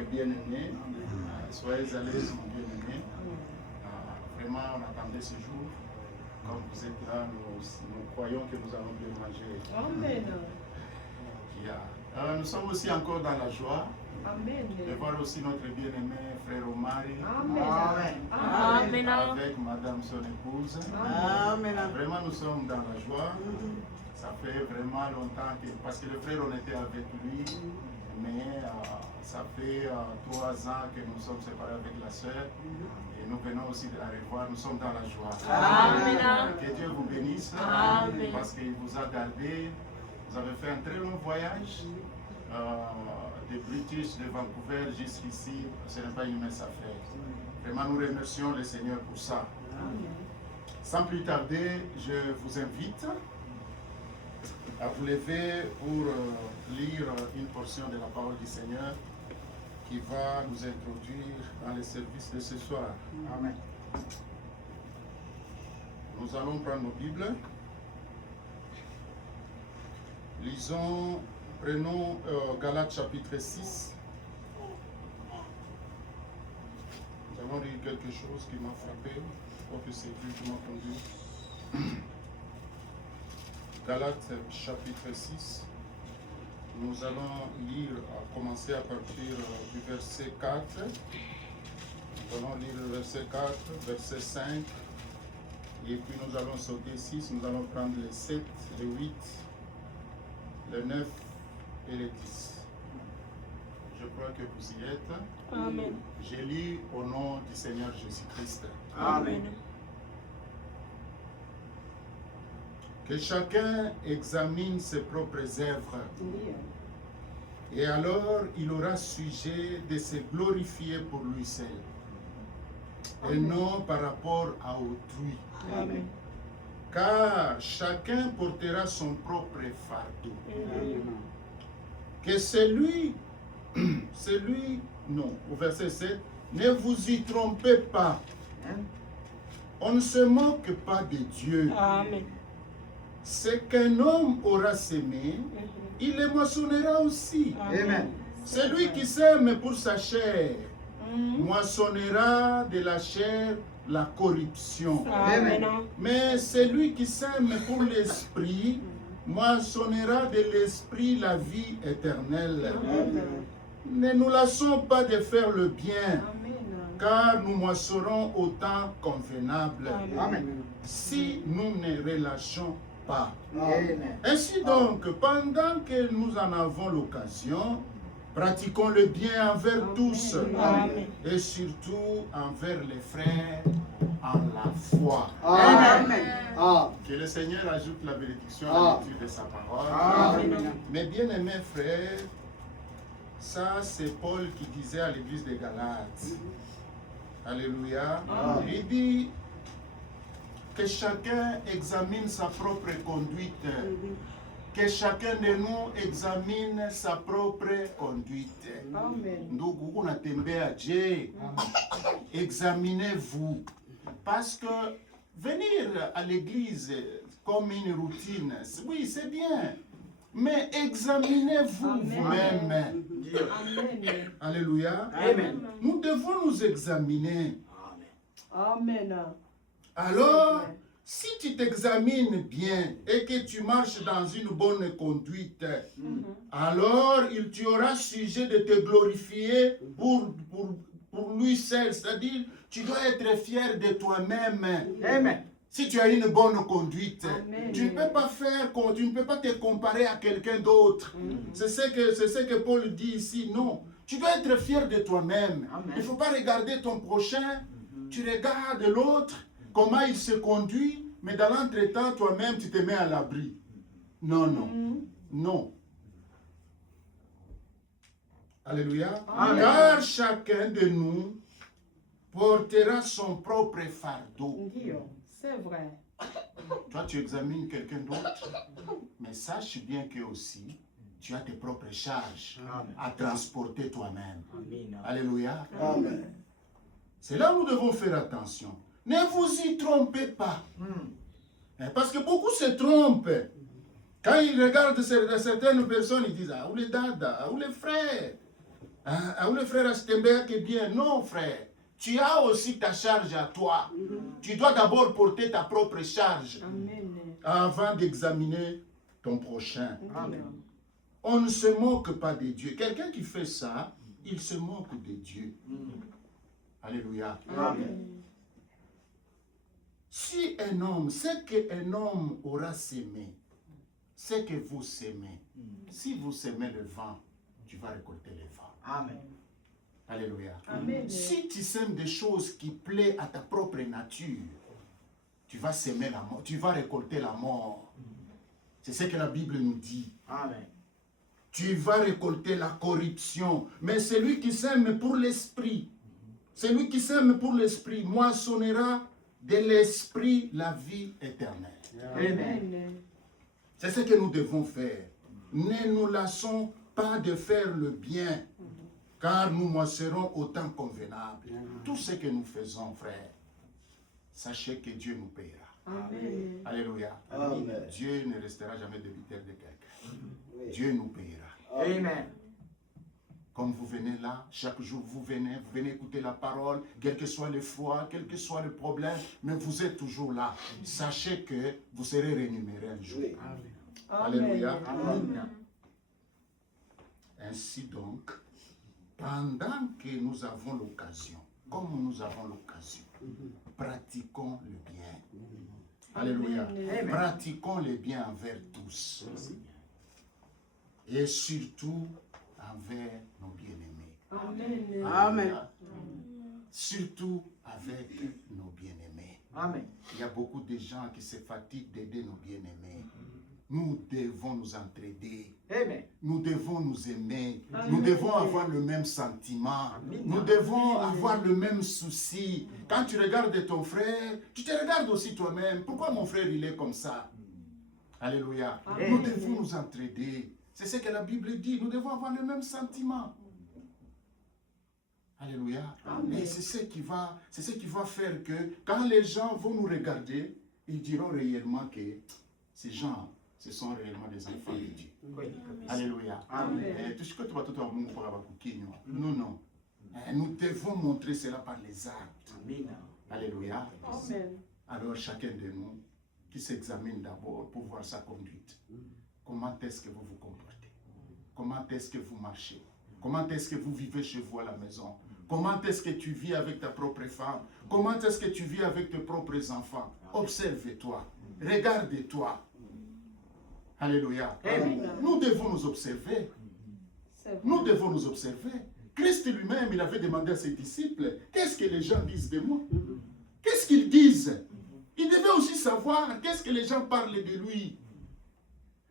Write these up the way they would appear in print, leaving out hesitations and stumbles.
bien-aimé. Soyez à l'aise, mon bien-aimé. Vraiment, on attendait ce jour. Comme vous êtes là, nous croyons que nous allons bien manger. Amen. Nous sommes aussi encore dans la joie. Amen. De voir aussi notre bien-aimé frère Omari. Amen. Amen. Avec madame son épouse. Amen. Vraiment, nous sommes dans la joie. Ça fait vraiment longtemps que, parce que le frère, on était avec lui, mais ça fait 3 ans que nous sommes séparés avec la sœur. Et nous venons aussi de la revoir. Nous sommes dans la joie. Amen. Que Dieu vous bénisse. Amen. Parce qu'il vous a gardé. Vous avez fait un très long voyage. De British, de Vancouver jusqu'ici. Ce n'est pas une mince affaire. Vraiment, nous remercions le Seigneur pour ça. Sans plus tarder, je vous invite à vous lever pour lire une portion de la parole du Seigneur qui va nous introduire dans le service de ce soir. Amen. Nous allons prendre nos Bibles. Prenons Galates chapitre 6. Nous allons lire quelque chose qui m'a frappé. Je crois que c'est Dieu qui m'a conduit. Galates chapitre 6. Nous allons lire, commencer à partir du verset 4. Nous allons lire le verset 4, verset 5. Et puis nous allons sauter 6. Nous allons prendre les 7, les 8, les 9 et les 10. Je crois que vous y êtes. Amen. Je lis au nom du Seigneur Jésus-Christ. Amen. Que chacun examine ses propres œuvres. Et alors il aura sujet de se glorifier pour lui seul. Et non par rapport à autrui. Amen. Car chacun portera son propre fardeau. Que celui, non, au verset 7, ne vous y trompez pas. On ne se moque pas de Dieu. Amen. Ce qu'un homme aura semé, il le moissonnera aussi. Amen. Celui qui sème pour sa chair, moissonnera de la chair la corruption. Amen. Mais celui qui sème pour l'esprit, moissonnera de l'esprit la vie éternelle. Ne nous lassons pas de faire le bien, car nous moissonnerons au temps convenable. Si nous ne relâchons pas. Ainsi donc, pendant que nous en avons l'occasion, pratiquons le bien envers tous. Et surtout envers les frères en la foi. Que le Seigneur ajoute la bénédiction à la lecture de sa parole. Mes bien-aimés frères, ça c'est Paul qui disait à l'église de Galates. Alléluia. Il dit que chacun examine sa propre conduite. Que chacun de nous examine sa propre conduite. Ndugu unatembea je? Examinez-vous. Parce que venir à l'église comme une routine, oui, c'est bien. Mais examinez-vous vous-même. Alléluia. Amen. Nous devons nous examiner. Amen. Alors, si tu t'examines bien et que tu marches dans une bonne conduite, alors il tu aura sujet de te glorifier pour lui seul. C'est-à-dire, tu dois être fier de toi-même. Amen. Si tu as une bonne conduite, Amen. tu ne peux pas tu ne peux pas te comparer à quelqu'un d'autre. C'est ce que Paul dit ici. Non, tu dois être fier de toi-même. Il ne faut pas regarder ton prochain. Tu regardes l'autre, comment il se conduit, mais dans l'entretemps, toi-même, tu te mets à l'abri. Non, non, non. Alléluia. Amen. Car chacun de nous portera son propre fardeau. C'est vrai. Toi, tu examines quelqu'un d'autre, mais sache bien que aussi, tu as tes propres charges à transporter toi-même. Alléluia. Amen. C'est là où nous devons faire attention. Ne vous y trompez pas. Parce que beaucoup se trompent. Quand ils regardent certaines personnes, ils disent, ah, ou les dada, ou les frères. Ah, le frère Astemberg est bien. Non, frère. Tu as aussi ta charge à toi. Tu dois d'abord porter ta propre charge avant d'examiner ton prochain. Amen. On ne se moque pas de Dieu. Quelqu'un qui fait ça, il se moque de Dieu. Alléluia. Amen. Si un homme, ce qu'un homme aura sémé, c'est que vous sémez. Si vous sémez le vent, tu vas récolter le vent. Amen. Alléluia. Amen. Si tu sèmes des choses qui plaisent à ta propre nature, tu vas sémer la mort, tu vas récolter la mort. C'est ce que la Bible nous dit. Amen. Tu vas récolter la corruption. Mais celui qui sème pour l'esprit, celui qui sème pour l'esprit, moissonnera de l'esprit la vie éternelle. Amen. C'est ce que nous devons faire. Ne nous lassons pas de faire le bien, car nous moisserons au temps convenable. Tout ce que nous faisons, frère, sachez que Dieu nous paiera. Amen. Alléluia. Amen. Dieu ne restera jamais débiteur de quelqu'un. Dieu nous paiera. Amen. Comme vous venez là, chaque jour vous venez écouter la parole, quel que soit le froid, quel que soit le problème, mais vous êtes toujours là. Sachez que vous serez rémunéré un jour. Alléluia. Amen. Ainsi donc, pendant que nous avons l'occasion, comme nous avons l'occasion, pratiquons le bien. Alléluia. Amen. Pratiquons le bien envers tous. Et surtout envers nos bien-aimés. Amen. Amen. Surtout avec nos bien-aimés. Amen. Il y a beaucoup de gens qui se fatiguent d'aider nos bien-aimés. Nous devons nous entraider. Amen. Nous devons nous aimer. Amen. Nous devons avoir le même sentiment. Amen. Nous devons avoir le même souci. Quand tu regardes ton frère, tu te regardes aussi toi-même. Pourquoi mon frère il est comme ça? Alléluia. Amen. Nous devons nous entraider. C'est ce que la Bible dit. Nous devons avoir le même sentiment. Alléluia. Amen. Et c'est ce qui va faire que quand les gens vont nous regarder, ils diront réellement que ces gens, ce sont réellement des enfants de Dieu. Alléluia. Amen. Tout ce que tu vas tout à non, non. Nous devons montrer cela par les actes. Amen. Alléluia. Amen. Alors chacun de nous qui s'examine d'abord pour voir sa conduite. Comment est-ce que vous vous comportez? Comment est-ce que vous marchez? Comment est-ce que vous vivez chez vous à la maison? Comment est-ce que tu vis avec ta propre femme? Comment est-ce que tu vis avec tes propres enfants? Observe-toi. Regarde-toi. Alléluia. Amen. Nous devons nous observer. C'est vrai. Nous devons nous observer. Christ lui-même, il avait demandé à ses disciples, qu'est-ce que les gens disent de moi? Qu'est-ce qu'ils disent? Il devait aussi savoir qu'est-ce que les gens parlent de lui.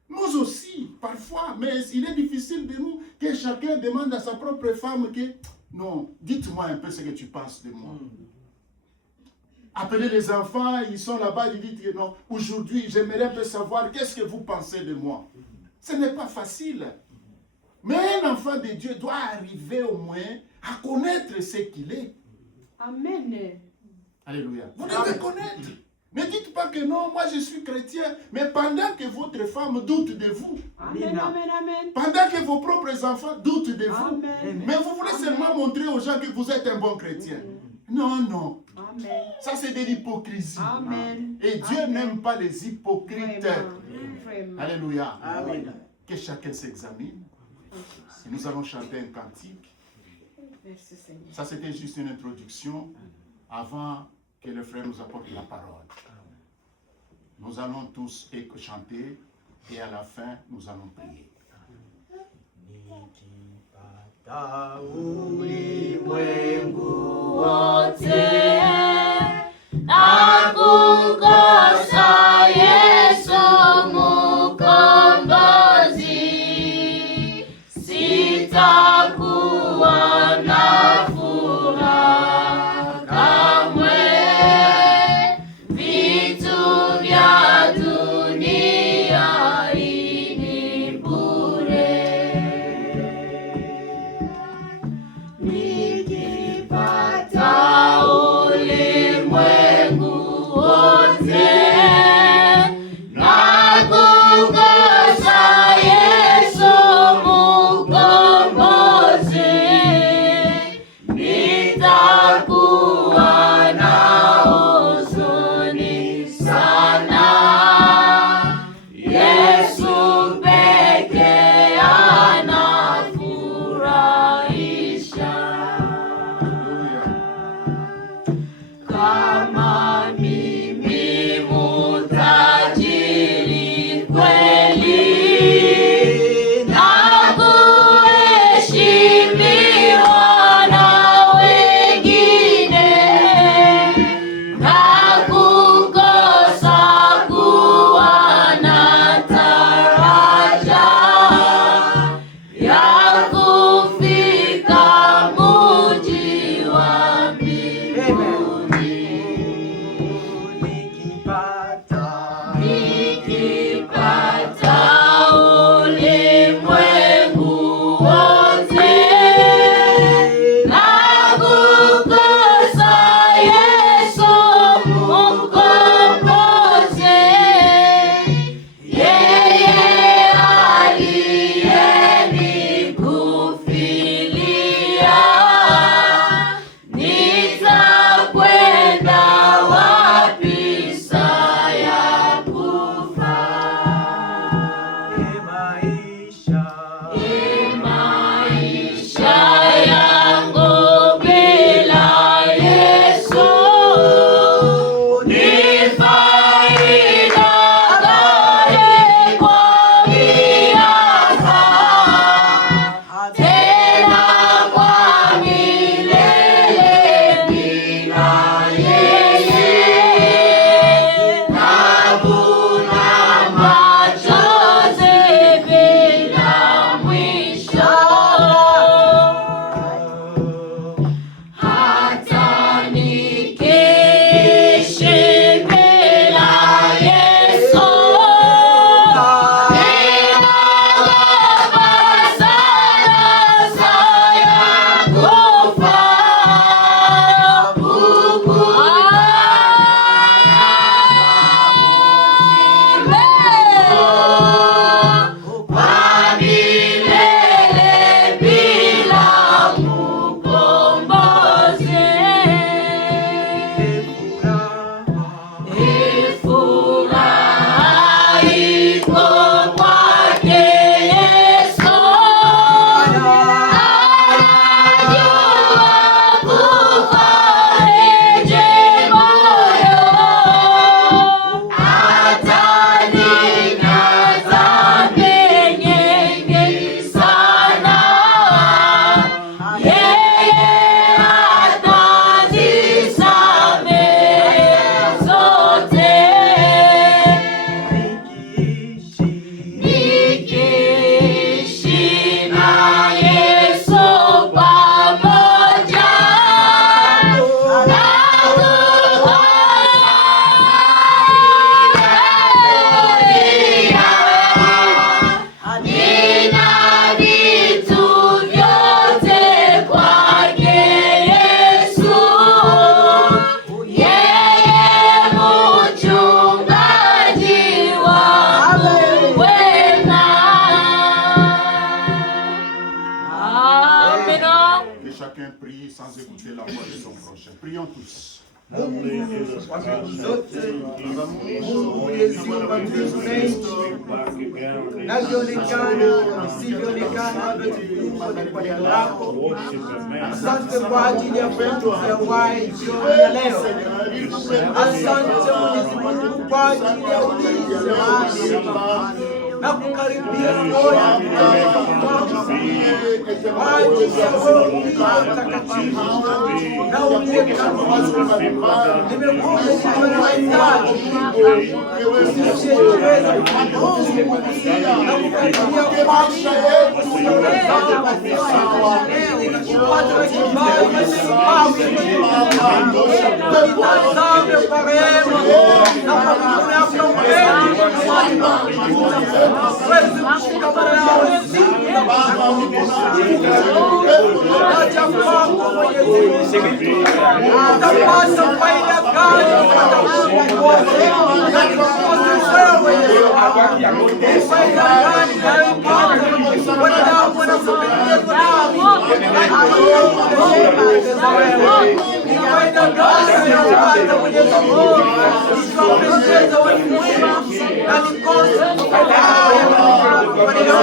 Nous aussi, parfois, mais il est difficile de nous que chacun demande à sa propre femme que, non, dites-moi un peu ce que tu penses de moi. Appelez les enfants, ils sont là-bas, ils disent que non, aujourd'hui, j'aimerais un peu savoir qu'est-ce que vous pensez de moi. Ce n'est pas facile. Mais un enfant de Dieu doit arriver au moins à connaître ce qu'il est. Amen. Alléluia. Vous devez connaître. Ne dites pas que non, moi je suis chrétien, mais pendant que votre femme doute de vous, Amen. Amen. Amen. pendant que vos propres enfants doutent de vous, Amen. mais vous voulez seulement montrer aux gens que vous êtes un bon chrétien. Non, non. Amen. Ça c'est de l'hypocrisie. Amen. Et Dieu Amen. n'aime pas les hypocrites. Vraiment. Vraiment. Alléluia. Amen. Que chacun s'examine. Et nous allons chanter un cantique. Merci Seigneur. Ça c'était juste une introduction avant que le frère nous apporte la parole. Nous allons tous chanter et à la fin nous allons prier. Nikipata ulimwengu wote na kukosa Yesu Mkombozi, sitakuwa na furaha kamwe. Vitu vya dunia hii ni bure. Nikipata ulimwengu wote na kukosa Yesu Mkombozi, chacun prie sans écouter la voix de son prochain. Prions tous. Navyoonekana visivyoonekana vipo kwa neno lako. Asante kwa ajili ya pendo ya uhai jioni ya leo. Asante Mwenyezi Mungu kwa ajili ya ulinzi wako na kukaribia moyo kwa ajili ya Roho Mtakatifu na uliyetakatifu. Nimekuja nikiwa na mahitaji usioweza kufikia na kukaribia maisha yetu kupata kibali nitazame kwa rehema na kwa mikono yako ya upendo wezi kushikamana nawe siku na acha kwako Mwenyezi Mungu. Utapata faida gani utakapokuokoka na nikukose wewe Yesu? Faida gani unayopata wanadamu wanakupendelea nami? Ni faida gani unayopata Mwenyezi Mungu ukiwapendeza walimwengu na nikose kwa ajili ya wema na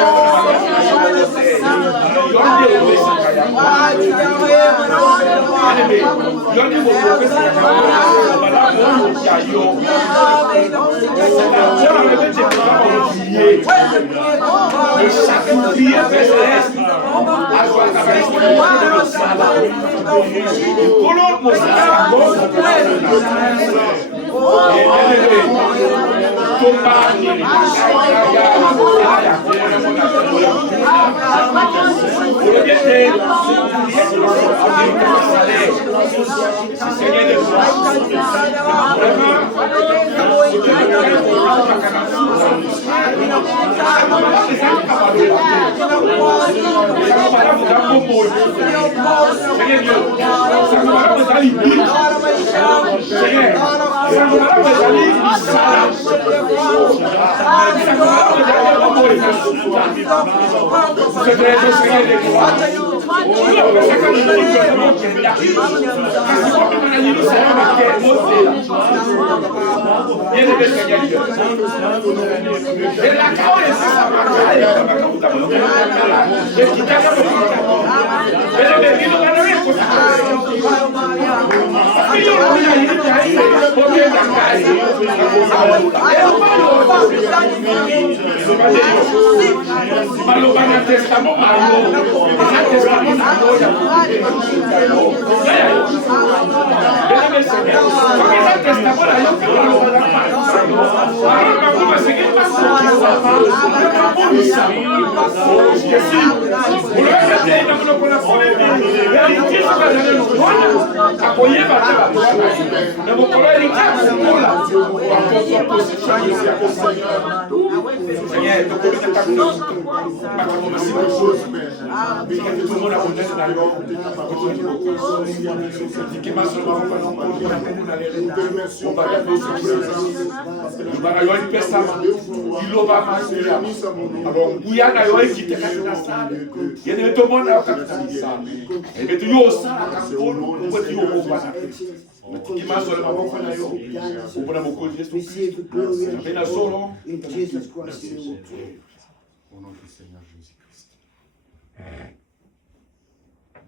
Au nom du Seigneur Jésus-Christ.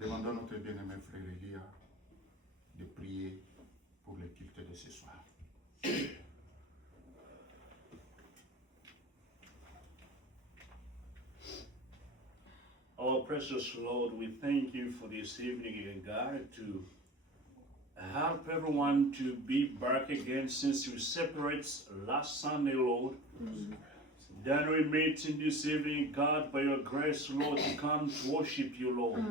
Demandons à notre bien-aimé frère Elia de prier pour le culte de ce soir. Our precious Lord, we thank you for this evening, God, to help everyone to be back again since you separated last Sunday, Lord. Then we meet in this evening, God, by your grace, Lord, to come to worship you, Lord.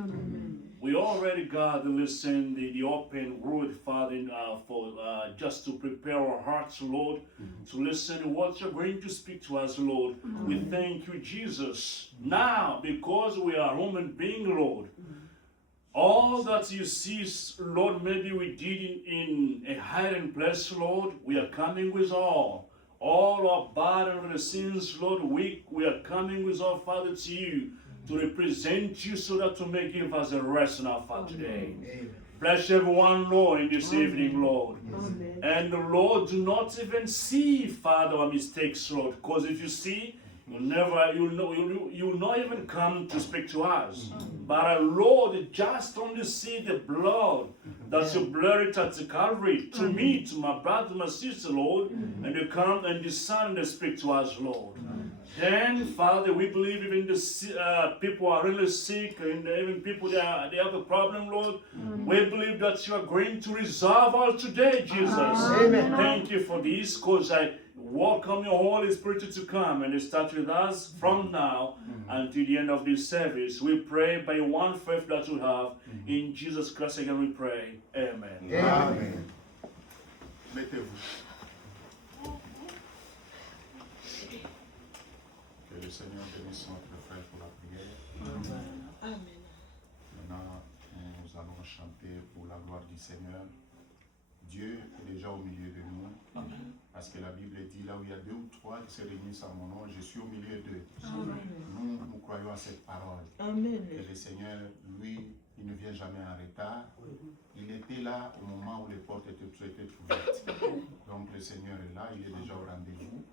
We already, God, listen the open word, Father, for just to prepare our hearts, Lord, to listen to what you're going to speak to us, Lord. We thank you, Jesus. Now, because we are human beings, Lord, all that you see, Lord, maybe we did in a hiding place, Lord, we are coming with all our burden and sins, Lord, we are coming with our Father to you. to represent you so that you may give us a rest in our Father today. Amen. Bless everyone, Lord, in this evening, Lord. Amen. And Lord, do not even see, Father, our mistakes, Lord. Because if you see, you'll not even come to speak to us. But Lord, just only see the blood that you blurred at the Calvary to me, to my brother, my sister, Lord. And you come and the Son and speak to us, Lord. Then, Father, we believe even the people are really sick, and even people they have a problem, Lord. We believe that you are going to resolve all today, Jesus. Amen. Thank you for this, because I welcome your Holy Spirit to come and start with us from now until the end of this service. We pray by one faith that we have. In Jesus Christ again we pray. Amen. Amen. Mettez-vous. Que le Seigneur bénisse notre frère pour la prière. Maintenant, nous allons chanter pour la gloire du Seigneur. Dieu est déjà au milieu de nous. Parce que la Bible dit, là où il y a 2 ou 3 qui se réunissent à mon nom, je suis au milieu d'eux. Nous croyons à cette parole. Que le Seigneur, lui, il ne vient jamais en retard. Il était là au moment où les portes étaient ouvertes. Donc le Seigneur est là, il est déjà au rendez-vous.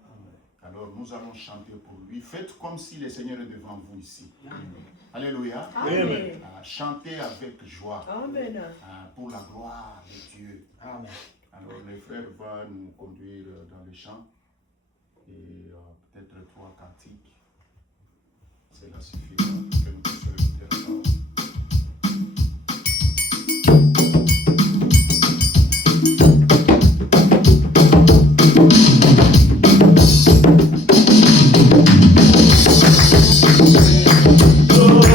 Alors nous allons chanter pour lui. Faites comme si le Seigneur est devant vous ici. Alléluia. Amen. Chantez avec joie. Amen. Pour la gloire de Dieu. Amen. Alors le frère va nous conduire dans les chants et peut-être 3 cantiques. Cela suffira que nous puissions écouter la parole. Oh,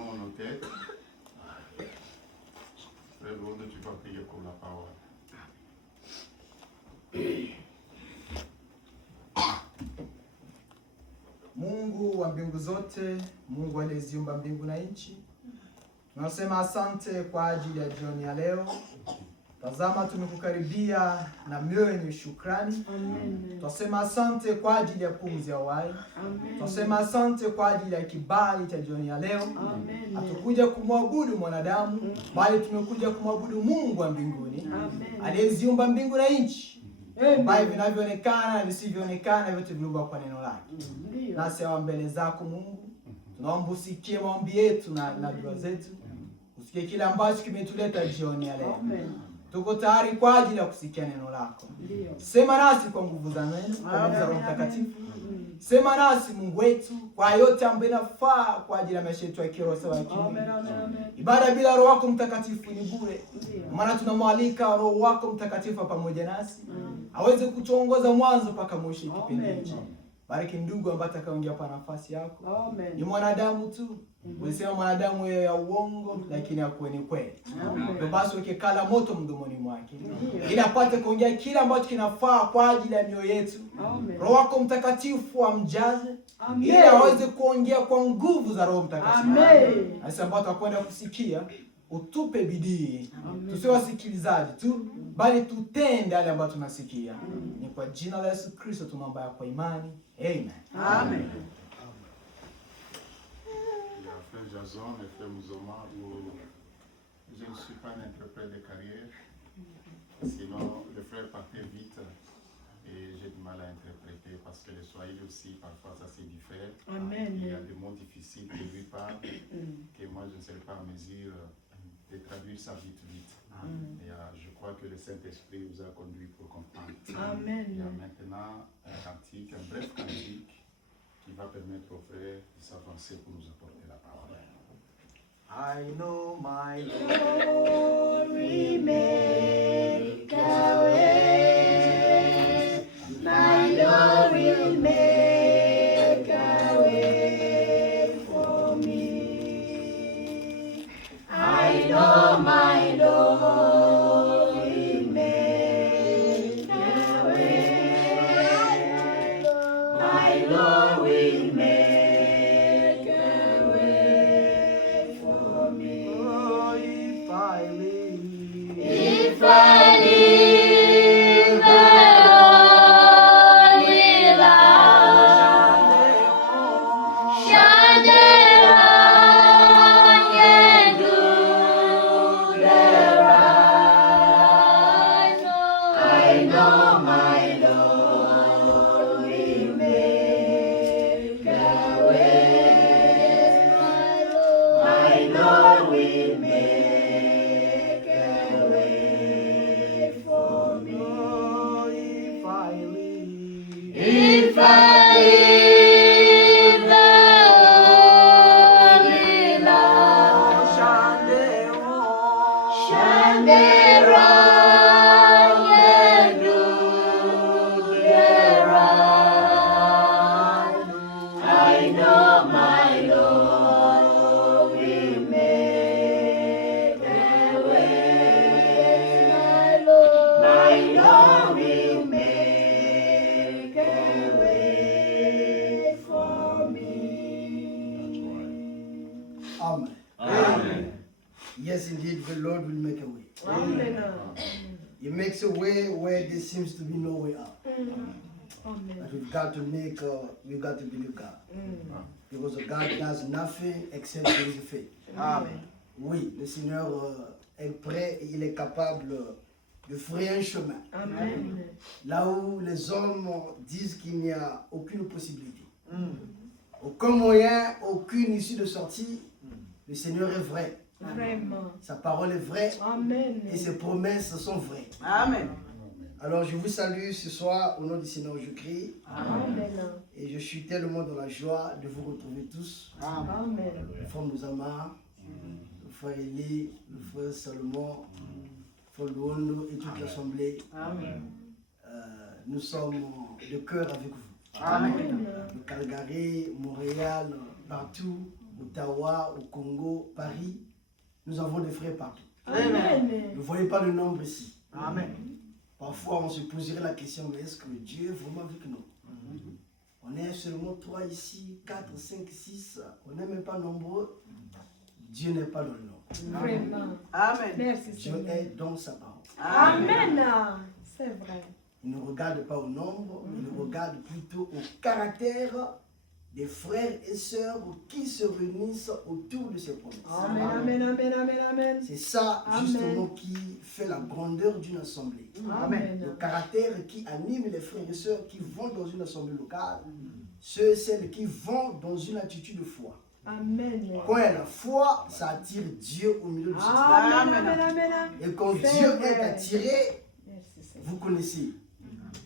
inclinons nos têtes. Frère Londo, tu vas prier pour la parole. Mungu wa mbingu zote, Mungu aliyeziumba mbingu na nchi, tunasema asante kwa ajili ya jioni ya leo. Tazama, tumekukaribia na mioyo yenye shukrani. Tunasema asante kwa ajili ya pumzi ya uhai. Tunasema asante kwa ajili ya kibali cha jioni ya leo. Hatukuja kumwabudu mwanadamu, bali tumekuja kumwabudu Mungu wa mbinguni aliyeziumba mbingu na nchi, ambaye vinavyoonekana na visivyoonekana vyote viliumbwa kwa neno lake. Nasi hawa mbele zako Mungu, tunaomba usikie maombi yetu na dua zetu, usikie kile ambacho kimetuleta jioni ya leo. Tuko tayari kwa ajili ya kusikia neno lako. Sema nasi kwa nguvu za neno, kwa nguvu za Roho Mtakatifu. Sema nasi Mungu wetu kwa yote ambayo inafaa kwa ajili ya maisha yetu ya kiroho sawa ya kimwili. Ibada bila Roho wako Mtakatifu ni bure. Maana tunamwalika Roho wako Mtakatifu pamoja nasi, aweze kutuongoza mwanzo mpaka mwisho kipindi hiki. Bariki ndugu ambaye atakaoingia kwa nafasi yako. Ni mwanadamu tu. Ulisema mwanadamu yeye ya uongo, lakini akuwe ni kweli. Ndio basi ukikala moto mdomoni mwake, ili apate kuongea kile ambacho kinafaa kwa ajili ya mioyo yetu. Roho wako Mtakatifu amjaze, ili aweze kuongea kwa nguvu za Roho Mtakatifu. Sasa ambao tutakwenda kusikia, utupe bidii. Tusiwe wasikilizaji tu, bali tutende yale ambayo tunasikia. Ni kwa jina la Yesu Kristo tunaomba kwa imani. Amen. Amen. Frère Jason et Frère Mouzoma, je ne suis pas un interprète de carrière, sinon le frère partait vite et j'ai du mal à interpréter parce que le Swahili aussi parfois ça se diffère. Amen. Il y a des mots difficiles que lui parle que moi je ne serai pas en mesure de traduire ça vite. Et je crois que le Saint-Esprit vous a conduit pour comprendre. Amen. Il y a maintenant un cantique, un bref cantique qui va permettre aux frères de s'avancer pour nous apporter la parole. I know my Lord will make a way. My Lord will make a way for me. I know my Lord will make a way. My Lord will make a way for me. Oh, if I live, If I live, the Lord will shine on and do the right. I know my Lord will make a way. My Lord will make a way for me. oh, if I live, If I live, the Lord will shine around and do the right. I know my Lord will make a way. My Lord will make a way for me. Amen. Amen. Yes, indeed, the Lord will make a way. Amen. He makes a way where there seems to be no way out. Amen. But we've got to believe God. Because God does nothing except there is faith. Amen. Oui, le Seigneur est prêt et il est capable de frayer un chemin. Amen. Là où les hommes disent qu'il n'y a aucune possibilité. Aucun moyen, aucune issue de sortie, le Seigneur est vrai. Vraiment. Sa parole est vraie Amen. et ses promesses sont vraies. Amen. Alors je vous salue ce soir au nom du Seigneur Jésus-Christ Amen. et je suis tellement dans la joie de vous retrouver tous. Amen. Le frère Mouzama, le frère Élie, le frère Salomon, le frère Luondo et toute l'assemblée. Nous sommes de cœur avec vous. Amen. De Calgary, Montréal, partout. Ottawa, au Congo, Paris. Nous avons des frères partout. Amen. Ne voyez pas le nombre ici. Amen. Parfois, on se poserait la question, mais est-ce que Dieu est vraiment avec nous? On est seulement 3 ici, 4, 5, 6. On n'est même pas nombreux. Dieu n'est pas dans le nombre. Vraiment. Amen. Merci Dieu Seigneur. est dans sa parole. Amen. C'est vrai. Il ne regarde pas au nombre, mais il regarde plutôt au caractère des frères et sœurs qui se réunissent autour de ses promesses. Amen, amen, amen, amen, amen. C'est ça Amen. justement qui fait la grandeur d'une assemblée. Amen. Le caractère qui anime les frères et sœurs qui vont dans une assemblée locale, ceux et celles qui vont dans une attitude de foi. Amen. Quand il y a la foi, ça attire Dieu au milieu de ce Amen, amen, amen. Et quand C'est Dieu vrai. est attiré, Merci Seigneur. vous connaissez,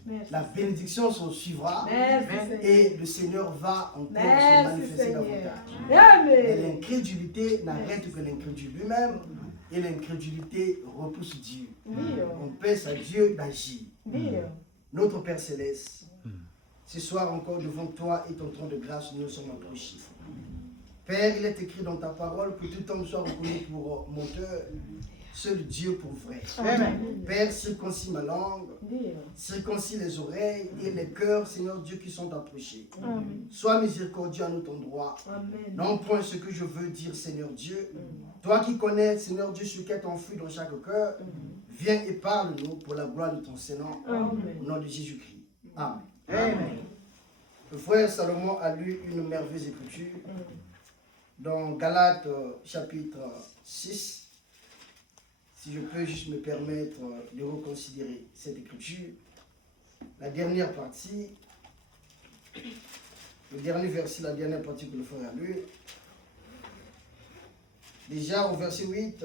Merci. la bénédiction s'en suivra Merci Seigneur. et le Seigneur va encore se Merci manifester Seigneur. davantage. Mais Amen. l'incrédulité n'arrête que l'incrédule lui-même et l'incrédulité repousse Dieu. Oui, On pèse à Dieu d'agir. oui. Notre Père Céleste, ce soir encore devant toi et ton trône de grâce, nous nous sommes approchés. Père, il est écrit dans ta parole que tout homme soit reconnu pour menteur, seul Dieu pour vrai. Amen. Père, circoncis ma langue, Oui. circoncis les oreilles et les cœurs, Seigneur Dieu, qui sont approchés. Amen. Sois miséricordieux à notre endroit. Amen. Non point ce que je veux dire, Seigneur Dieu. Toi qui connais, Seigneur Dieu, ce qu'est enfui dans chaque cœur, viens et parle-nous pour la gloire de ton Seigneur. Amen. Au nom de Jésus-Christ. Amen. Amen. Le frère Salomon a lu une merveilleuse écriture dans Galates chapitre 6. Si je peux juste me permettre de reconsidérer cette écriture, la dernière partie, le dernier verset, la dernière partie que le frère a lu. Déjà au verset 8,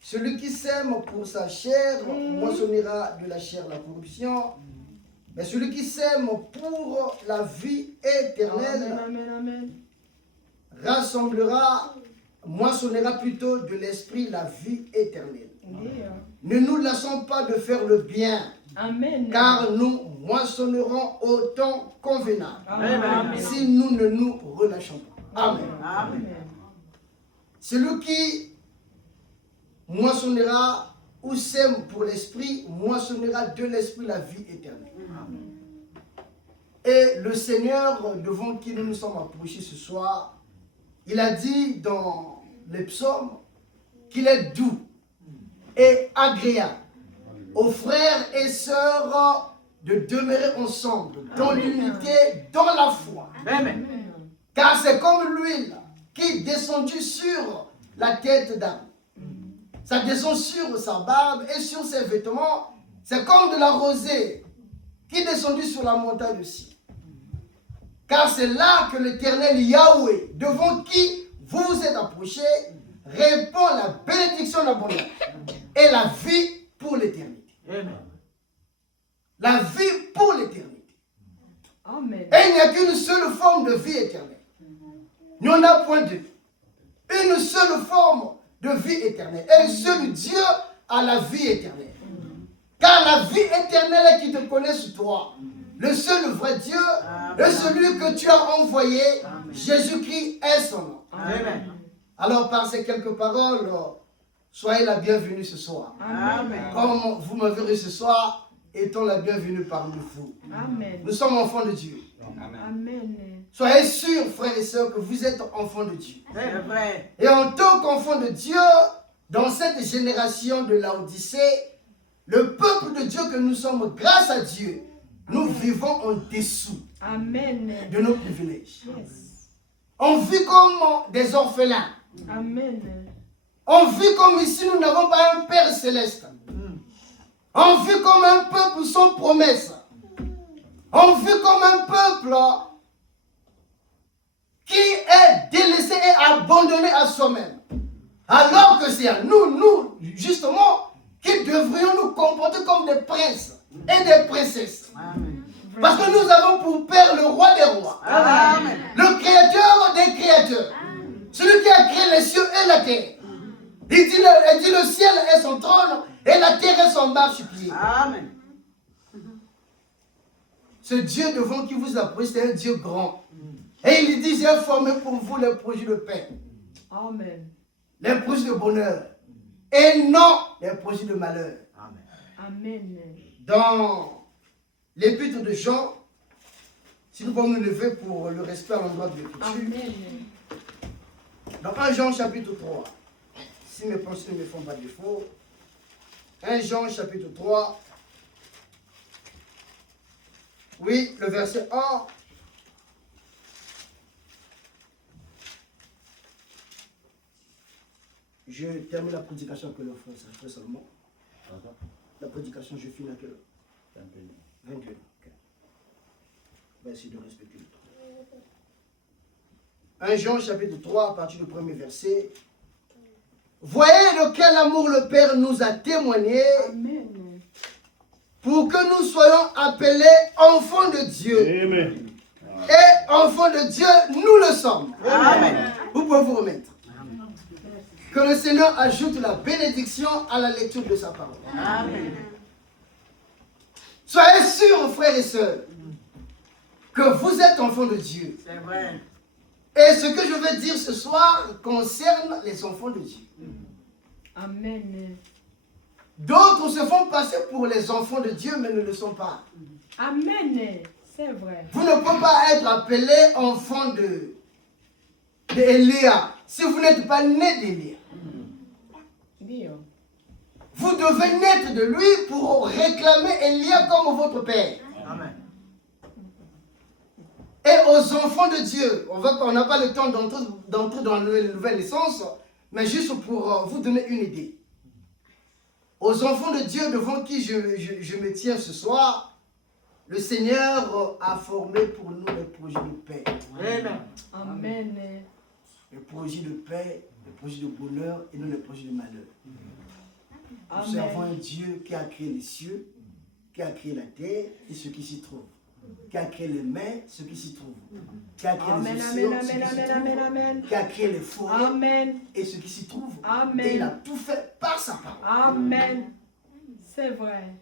celui qui sème pour sa chair moissonnera de la chair la corruption, mais celui qui sème pour la vie éternelle Amen, amen. moissonnera plutôt de l'esprit la vie éternelle. Oui. Ne nous lassons pas de faire le bien, Amen. car nous moissonnerons au temps convenable, Amen. si nous ne nous relâchons pas. Amen. Amen. Celui qui moissonnera ou sème pour l'esprit, moissonnera de l'esprit la vie éternelle. Et le Seigneur, devant qui nous nous sommes approchés ce soir, il a dit dans les psaumes qu'il est doux et agréable aux frères et sœurs de demeurer ensemble dans l'unité, dans la foi. Amen. Car c'est comme l'huile qui est descendue sur la tête d'Aaron. Ça descend sur sa barbe et sur ses vêtements. C'est comme de la rosée qui est descendue sur la montagne aussi. Car c'est là que l'Éternel Yahweh, devant qui vous vous êtes approchés, répond la bénédiction d'abondance et la vie pour l'éternité. Amen. La vie pour l'éternité. Amen. Et il n'y a qu'une seule forme de vie éternelle. Il n'y en a point deux. Une seule forme de vie éternelle. Et seul Dieu a la vie éternelle. Car la vie éternelle est qui te connaisse toi. Le seul vrai Dieu, et celui que tu as envoyé, Jésus-Christ est son nom. Amen. Alors par ces quelques paroles, soyez la bienvenue ce soir. Amen. Comme vous m'avez reçu ce soir, étant la bienvenue parmi vous. Amen. Nous sommes enfants de Dieu. Amen. Soyez sûrs, frères et sœurs, que vous êtes enfants de Dieu. C'est vrai. Et en tant qu'enfants de Dieu, dans cette génération de Laodicée, le peuple de Dieu que nous sommes, grâce à Dieu, nous vivons en dessous Amen. de nos privilèges. Yes. On vit comme des orphelins. Amen. On vit comme ici, nous n'avons pas un Père céleste. On vit comme un peuple sans promesse. On vit comme un peuple qui est délaissé et abandonné à soi-même. Alors que c'est à nous, justement, qui devrions nous comporter comme des princes et des princesses. Amen. Parce que nous avons pour Père le roi des rois. Amen. Le créateur des créateurs. Celui qui a créé les cieux et la terre. Il dit le ciel est son trône et la terre est son marchepied. Amen. Ce Dieu devant qui vous approche, c'est un Dieu grand. Et il dit, j'ai formé pour vous les projets de paix, Amen. les projets de bonheur, et non les projets de malheur. Amen. Dans l'épître de Jean, si nous pouvons nous lever pour le respect à l'endroit de l'Écriture, Amen. dans 1 Jean chapitre 3, si mes pensées ne me font pas défaut, 1 Jean chapitre 3, oui, le verset 1. Je termine la prédication que le frère s'achève seulement. La prédication, je finis à quelle heure? 21. Ok. On va essayer de respecter le temps. 1 Jean chapitre 3, à partir du premier verset. Voyez de quel amour le Père nous a témoigné Amen. pour que nous soyons appelés enfants de Dieu. Amen. Et enfants de Dieu, nous le sommes. Amen. Vous pouvez vous remettre. Que le Seigneur ajoute la bénédiction à la lecture de sa parole. Amen. Soyez sûrs, frères et sœurs, que vous êtes enfants de Dieu. C'est vrai. Et ce que je veux dire ce soir concerne les enfants de Dieu. Amen. D'autres se font passer pour les enfants de Dieu, mais ne le sont pas. Amen. C'est vrai. Vous ne pouvez pas être appelé enfant d'Élia si vous n'êtes pas né d'Élia. Dire. Vous devez naître de lui pour réclamer Élia comme votre père. Amen. Et aux enfants de Dieu, on n'a pas le temps d'entrer dans la nouvelle naissance, mais juste pour vous donner une idée. Aux enfants de Dieu devant qui je me tiens ce soir, le Seigneur a formé pour nous les projets de paix. Amen. Amen. Les projets de paix, les projets de bonheur et non les projets de malheur. Nous servons un Dieu qui a créé les cieux, qui a créé la terre et ce qui s'y trouve. Qui a créé les mers, ce qui s'y trouve. Qui a créé Amen. les Amen. océans, ce qui s'y Amen. trouve. Amen. Qui a créé les forêts Amen. et ce qui s'y trouve. Amen. Et il a tout fait par sa parole. Amen. C'est vrai.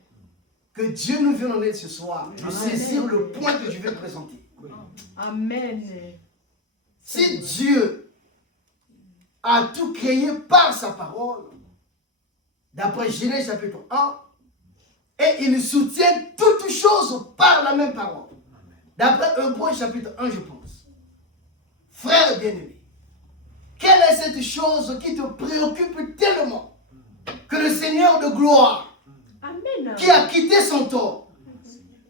Que Dieu nous vienne en aide ce soir de Amen. saisir le point que je vais présenter. Amen. Si Dieu a tout créé par sa parole, d'après Genèse chapitre 1, et il soutient toutes choses par la même parole. D'après Hébreux chapitre 1, je pense. Frère bien-aimé, quelle est cette chose qui te préoccupe tellement que le Seigneur de gloire, Amen. qui a quitté son corps,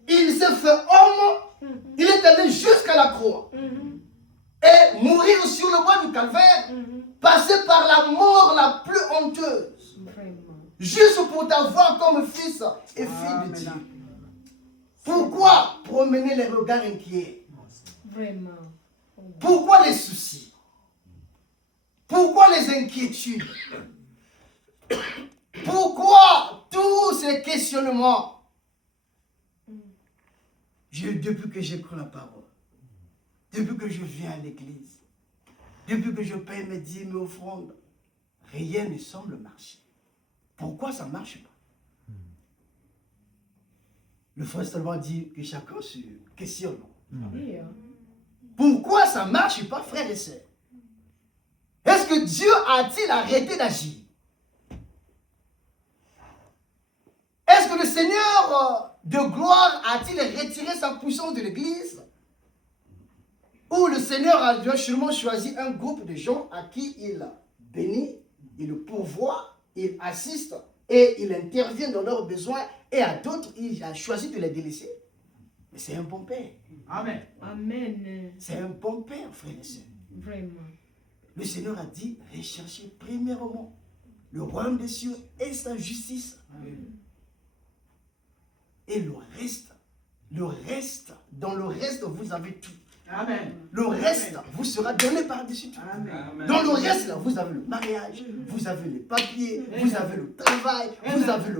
il s'est fait homme, il est allé jusqu'à la croix et mourir sur le bois du calvaire, passer par la mort la plus honteuse, Vraiment. juste pour t'avoir comme fils et fille de Dieu. Pourquoi promener les regards inquiets? Vraiment. Pourquoi les soucis? Pourquoi les inquiétudes? Pourquoi tous ces questionnements? Depuis que j'écoute la parole, depuis que je viens à l'église, depuis que je paye mes dîmes et offrandes, rien ne semble marcher. Pourquoi ça ne marche pas? Le frère seulement dit que chacun se questionne. Dire. Pourquoi ça ne marche pas, frères et sœurs? Est-ce que Dieu a-t-il arrêté d'agir? Est-ce que le Seigneur de gloire a-t-il retiré sa puissance de l'église? Ou le Seigneur a sûrement choisi un groupe de gens à qui il bénit, il pourvoit, il assiste et il intervient dans leurs besoins, et à d'autres, il a choisi de les délaisser? Mais c'est un bon père. Amen. Amen. C'est un bon père, frères et sœurs. Vraiment. Le Seigneur a dit, recherchez premièrement le royaume des cieux et sa justice. Et dans le reste, vous avez tout. Amen. Le reste vous sera donné par-dessus tout. Amen. Dans le reste, là, vous avez le mariage, vous avez les papiers, vous avez le travail, vous avez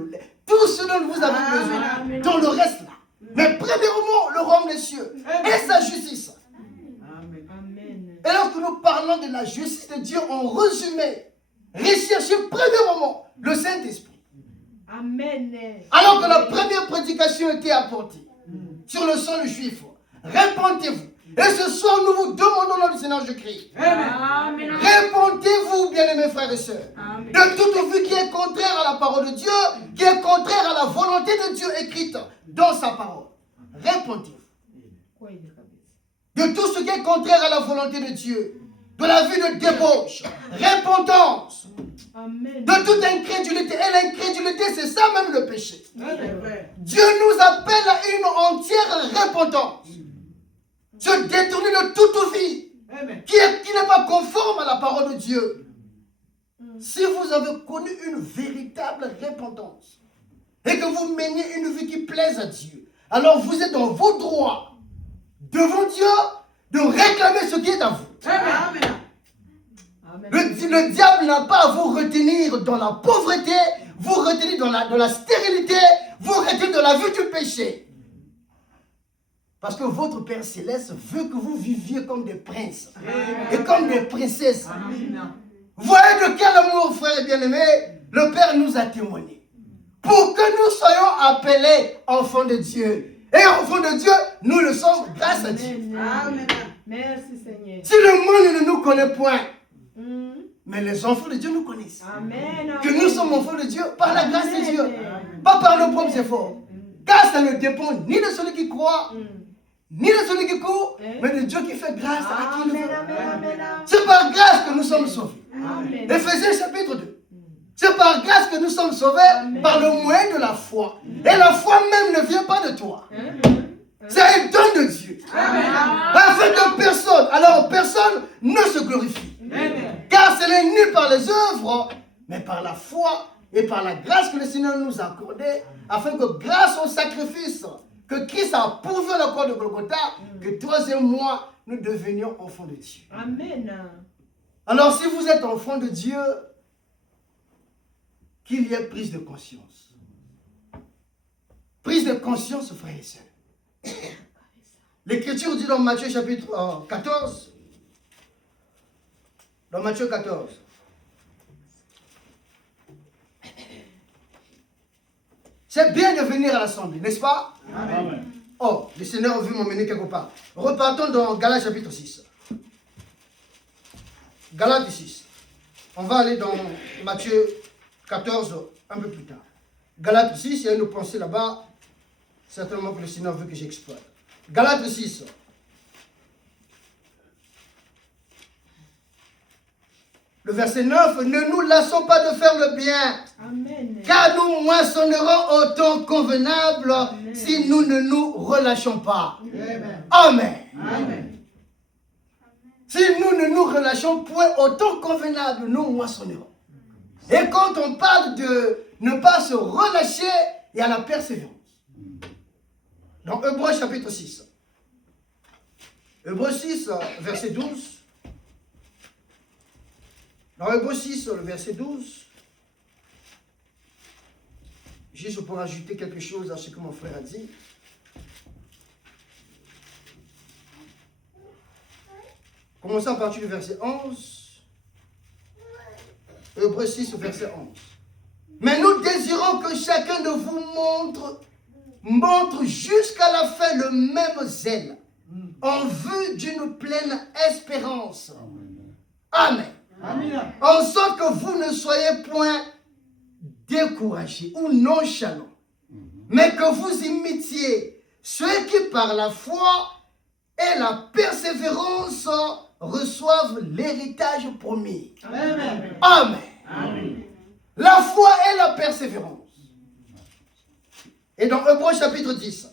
tout ce dont vous avez besoin. Amen. Dans le reste, là. Mais premièrement, le royaume des cieux et sa justice. Amen. Amen. Et lorsque nous parlons de la justice de Dieu, en résumé, recherchez premièrement le Saint-Esprit. Amen. Alors que la première prédication était apportée sur le sol juif, répentez-vous Et ce soir, nous vous demandons au nom du Seigneur Jésus-Christ. Amen. Répondez-vous, bien-aimés frères et sœurs, Amen. de toute vie qui est contraire à la parole de Dieu, qui est contraire à la volonté de Dieu écrite dans sa parole. Répondez-vous. De tout ce qui est contraire à la volonté de Dieu, de la vie de débauche, repentance, Amen. de toute incrédulité. Et l'incrédulité, c'est ça même le péché. Amen. Dieu nous appelle à une entière repentance. Se détourner de toute vie Amen. qui n'est pas conforme à la parole de Dieu. Si vous avez connu une véritable repentance et que vous meniez une vie qui plaise à Dieu, alors vous êtes dans vos droits devant Dieu de réclamer ce qui est à vous. Amen. Amen. Le diable n'a pas à vous retenir dans la pauvreté, vous retenir dans la stérilité, vous retenir dans la vie du péché. Parce que votre Père Céleste veut que vous viviez comme des princes et comme des princesses. Amen. Voyez de quel amour, frères bien-aimés, le Père nous a témoigné. Pour que nous soyons appelés enfants de Dieu. Et enfants de Dieu, nous le sommes grâce à Dieu. Amen. Merci Seigneur. Si le monde ne nous connaît point, Mm. mais les enfants de Dieu nous connaissent. Amen. Que nous sommes enfants de Dieu par la grâce de Dieu. Amen. Pas par nos propres efforts. Car ça ne dépend ni de celui qui croit, ni de celui qui court, mais de Dieu qui fait grâce à qui il Amen. veut. Amen. C'est par grâce que nous sommes sauvés. Amen. Éphésiens chapitre 2. C'est par grâce que nous sommes sauvés par le moyen de la foi. Et la foi même ne vient pas de toi. C'est un don de Dieu. Afin que personne, alors personne ne se glorifie. Car ce n'est ni par les œuvres, mais par la foi et par la grâce que le Seigneur nous a accordée, afin que grâce au sacrifice que Christ a pourvu à la croix de Golgotha, que toi et moi, nous devenions enfants de Dieu. Amen. Alors si vous êtes enfant de Dieu, qu'il y ait prise de conscience. Prise de conscience, frères et sœurs. L'Écriture dit dans Matthieu chapitre 14, dans Matthieu 14, c'est bien de venir à l'assemblée, n'est-ce pas? Amen. Oh, le Seigneur a vu m'emmener quelque part. Repartons dans Galates chapitre 6. Galates 6. On va aller dans Matthieu 14 un peu plus tard. Galates 6, il y a une pensée là-bas. Certainement que le Seigneur veut que j'exploite. Galates 6. Le verset 9. Ne nous lassons pas de faire le bien. Amen. Car nous moissonnerons au temps convenable si nous ne nous relâchons pas. Amen. Amen. Amen. Si nous ne nous relâchons point au temps convenable, nous moissonnerons. Et quand on parle de ne pas se relâcher, il y a la persévérance. Dans Hébreux chapitre 6. Hébreux 6, verset 12. Dans Hébreux 6, le verset 12. Juste pour ajouter quelque chose à ce que mon frère a dit. Commençons à partir du verset 11. Hébreux 6, verset 11. Mais nous désirons que chacun de vous montre jusqu'à la fin le même zèle, en vue d'une pleine espérance. Amen. Amen. En sorte que vous ne soyez point découragés ou nonchalants, mais que vous imitiez ceux qui par la foi et la persévérance reçoivent l'héritage promis. Amen. Amen. Amen. La foi et la persévérance. Et dans Hébreux chapitre 10.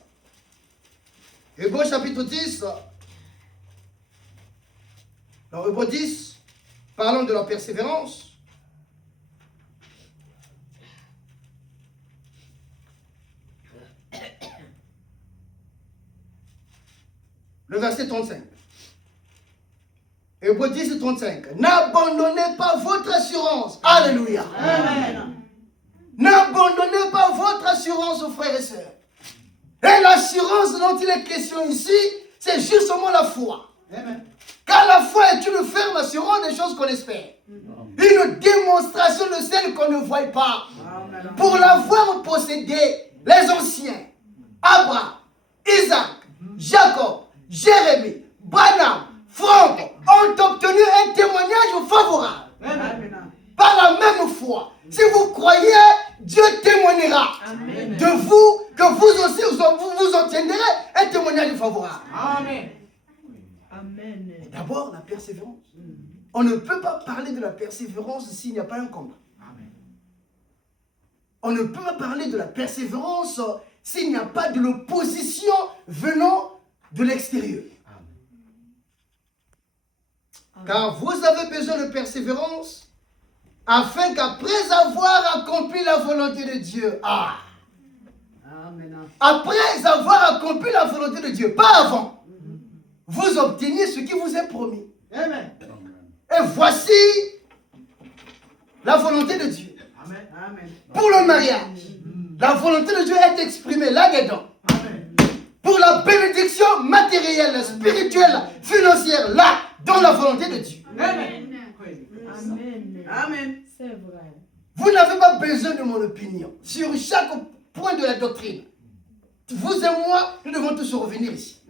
Hébreux chapitre 10. Dans Hébreux 10, parlons de la persévérance. Le verset 35. Hébreux 10, 35. N'abandonnez pas votre assurance. Alléluia. Amen. N'abandonnez pas votre assurance, frères et sœurs. Et l'assurance dont il est question ici, c'est justement la foi. Amen. Car la foi est une ferme assurance des choses qu'on espère. Une démonstration de celles qu'on ne voit pas. Amen. Pour l'avoir possédé, les anciens, Abraham, Isaac, Jacob, Jérémie, Branham, Franck ont obtenu un témoignage favorable. Amen. Par la même foi. Si vous croyez, Dieu témoignera Amen. de vous, que vous aussi vous obtiendrez un témoignage favorable. Amen. Amen. D'abord, la persévérance. On ne peut pas parler de la persévérance s'il n'y a pas un combat. On ne peut pas parler de la persévérance s'il n'y a pas de l'opposition venant de l'extérieur. Car vous avez besoin de persévérance afin qu'après avoir accompli la volonté de Dieu, après avoir accompli la volonté de Dieu, pas avant, vous obteniez ce qui vous est promis. Amen. Et voici la volonté de Dieu. Amen. Amen. Pour le mariage, la volonté de Dieu est exprimée là-dedans. Amen. Pour la bénédiction matérielle, spirituelle, financière, là, dans la volonté de Dieu. Amen. Amen. Amen. C'est vrai. Vous n'avez pas besoin de mon opinion sur chaque point de la doctrine. Vous et moi, nous devons tous revenir ici.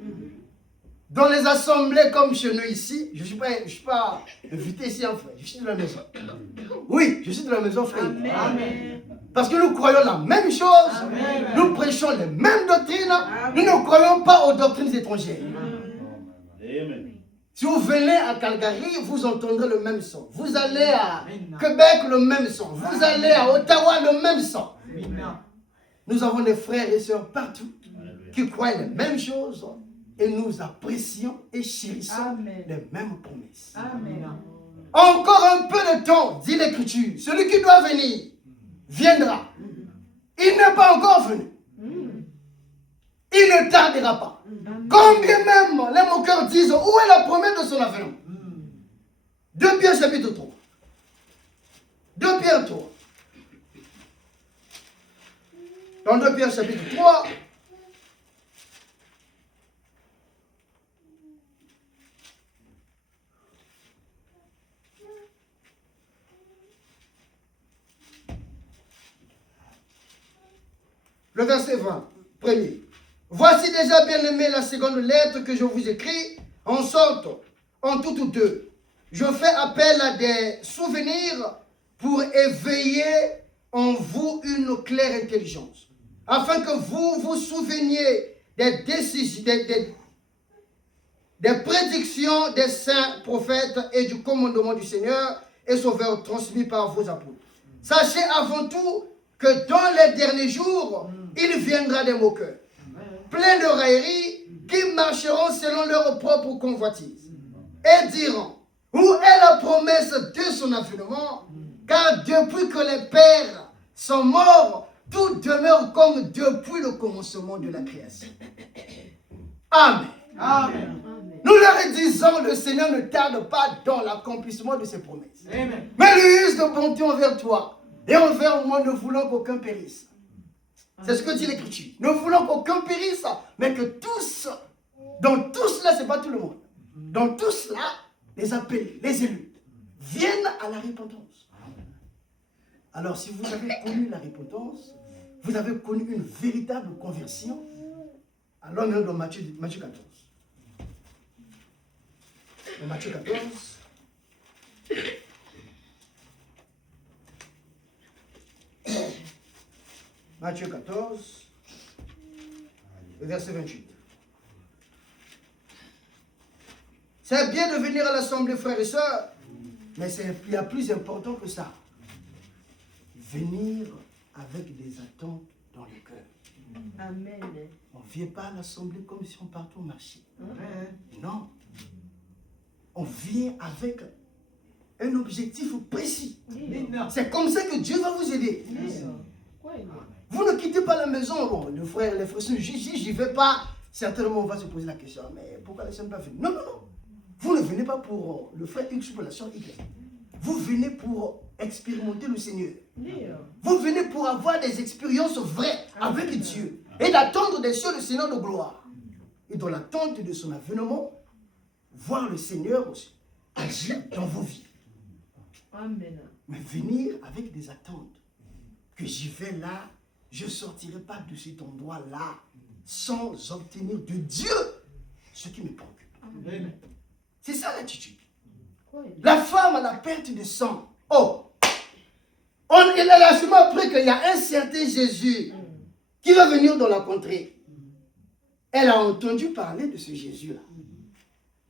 Dans les assemblées comme chez nous ici, je ne suis pas invité ici en frère, je suis de la maison. Oui, je suis de la maison frère. Amen. Parce que nous croyons la même chose, Amen. nous prêchons les mêmes doctrines, nous ne croyons pas aux doctrines étrangères. Amen. Si vous venez à Calgary, vous entendrez le même son. Vous allez à Québec, le même son. Vous allez à Ottawa, le même son. Nous avons des frères et sœurs partout qui croient les mêmes choses et nous apprécions et chérissons Amen. les mêmes promesses. Amen. Encore un peu de temps, dit l'Écriture. Celui qui doit venir viendra. Il n'est pas encore venu. Il ne tardera pas. Combien même les moqueurs disent où est la promesse de son avènement. 2 Pierre chapitre 3. 2 Pierre 3. Dans 2 Pierre chapitre 3. Le verset 20, premier. Voici déjà, bien-aimé, la seconde lettre que je vous écris, en sorte, en toutes deux. Je fais appel à des souvenirs pour éveiller en vous une claire intelligence, afin que vous vous souveniez des décisions, des prédictions des saints prophètes et du commandement du Seigneur et Sauveur transmis par vos apôtres. Sachez avant tout que dans les derniers jours, il viendra des moqueurs, pleins de railleries, qui marcheront selon leur propre convoitise, et diront, où est la promesse de son avènement? Car depuis que les pères sont morts, tout demeure comme depuis le commencement de la création. Amen. Amen. Nous leur disons, le Seigneur ne tarde pas dans l'accomplissement de ses promesses. Amen. Mais lui use de bonté envers toi et envers moi, ne voulant qu'aucun périsse. C'est ce que dit l'Écriture. Nous voulons qu'aucun périsse, mais que tous, dans tout cela, ce n'est pas tout le monde. Dans tout cela, les appelés, les élus, viennent à la repentance. Alors, si vous avez connu la repentance, vous avez connu une véritable conversion, alors nous dans Matthieu 14. Dans Matthieu 14. Matthieu 14, verset 28. C'est bien de venir à l'assemblée, frères et sœurs, mais il y a plus important que ça. Venir avec des attentes dans le cœur. Amen. On ne vient pas à l'assemblée comme si on partait au marché. Non. On vient avec un objectif précis. C'est comme ça que Dieu va vous aider. Vous ne quittez pas la maison. Bon, les frères sont j'y vais pas. Certainement, on va se poser la question, mais pourquoi les gens ne sont pas venus? Non, non, non. Vous ne venez pas pour le frère X ou pour la soeur Y. Vous venez pour expérimenter le Seigneur. Vous venez pour avoir des expériences vraies avec Dieu et d'attendre des cieux le Seigneur de gloire. Et dans l'attente de son avènement, voir le Seigneur aussi agir dans vos vies. Amen. Mais venir avec des attentes. Que j'y vais là, je ne sortirai pas de cet endroit-là sans obtenir de Dieu ce qui me préoccupe. C'est ça l'attitude. Quoi? La femme à la perte de sang. Oh, elle a sûrement appris qu'il y a un certain Jésus qui va venir dans la contrée. Elle a entendu parler de ce Jésus-là.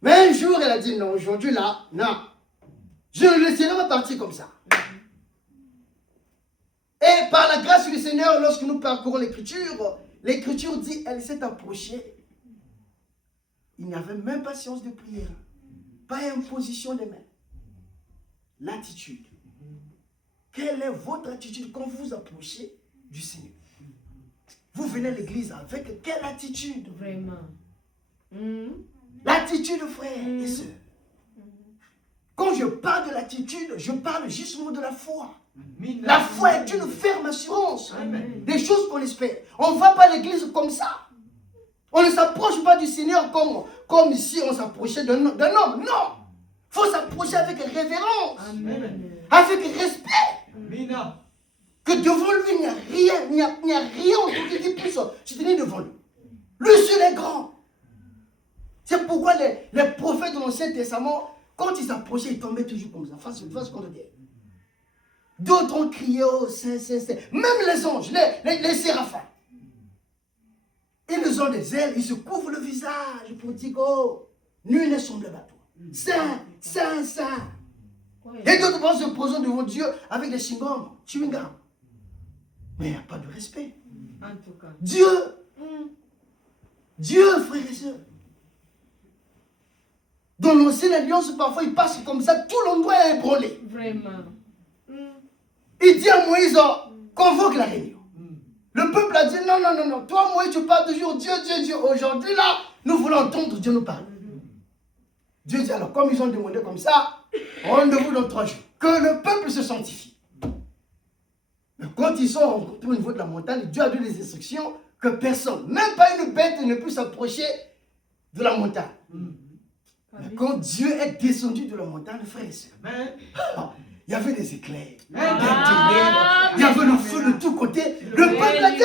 Mais un jour, elle a dit non, aujourd'hui là, non. Je ne laisserai pas partir comme ça. Et par la grâce du Seigneur, lorsque nous parcourons l'Écriture dit, elle s'est approchée. Il n'y avait même pas séance de prière. Pas imposition des mains. L'attitude. Quelle est votre attitude quand vous vous approchez du Seigneur? Vous venez à l'église avec quelle attitude? Vraiment. L'attitude, frères et sœurs. Quand je parle de l'attitude, je parle justement de la foi. La foi est une ferme assurance. Des choses qu'on espère. On ne va pas à l'église comme ça. On ne s'approche pas du Seigneur comme ici on s'approchait d'un homme. Non. Il faut s'approcher avec révérence. Amen. Avec respect. Que devant lui, il n'y a rien qui puisse se tenir devant lui. Lui seul est grand. C'est pourquoi les prophètes de l'Ancien Testament, quand ils s'approchaient, ils tombaient toujours comme ça, face contre Dieu. D'autres ont crié, oh, Saint. Même les anges, les séraphins. Ils ont des ailes, ils se couvrent le visage pour dire, oh, nul n'est semblable à toi. Saint. Quoi? Et d'autres vont se poser devant Dieu avec des chewing-gum. Mais il n'y a pas de respect. En tout cas. Dieu, frères et sœurs. Dans l'ancienne alliance, parfois, il passe comme ça, tout l'endroit est ébranlé. Vraiment. Il dit à Moïse, convoque la réunion. Le peuple a dit, non. Toi, Moïse, tu parles toujours Dieu. Aujourd'hui, là, nous voulons entendre Dieu nous parler. Dieu dit, alors, comme ils ont demandé comme ça, rendez-vous dans 3 jours. Que le peuple se sanctifie. Mais quand ils sont rencontrés au niveau de la montagne, Dieu a donné des instructions que personne, même pas une bête, ne peut s'approcher de la montagne. Mais quand Dieu est descendu de la montagne, frères et sœurs, il y avait des éclairs, des ténèbres, il y avait le feu de tous côtés. Le peuple a dit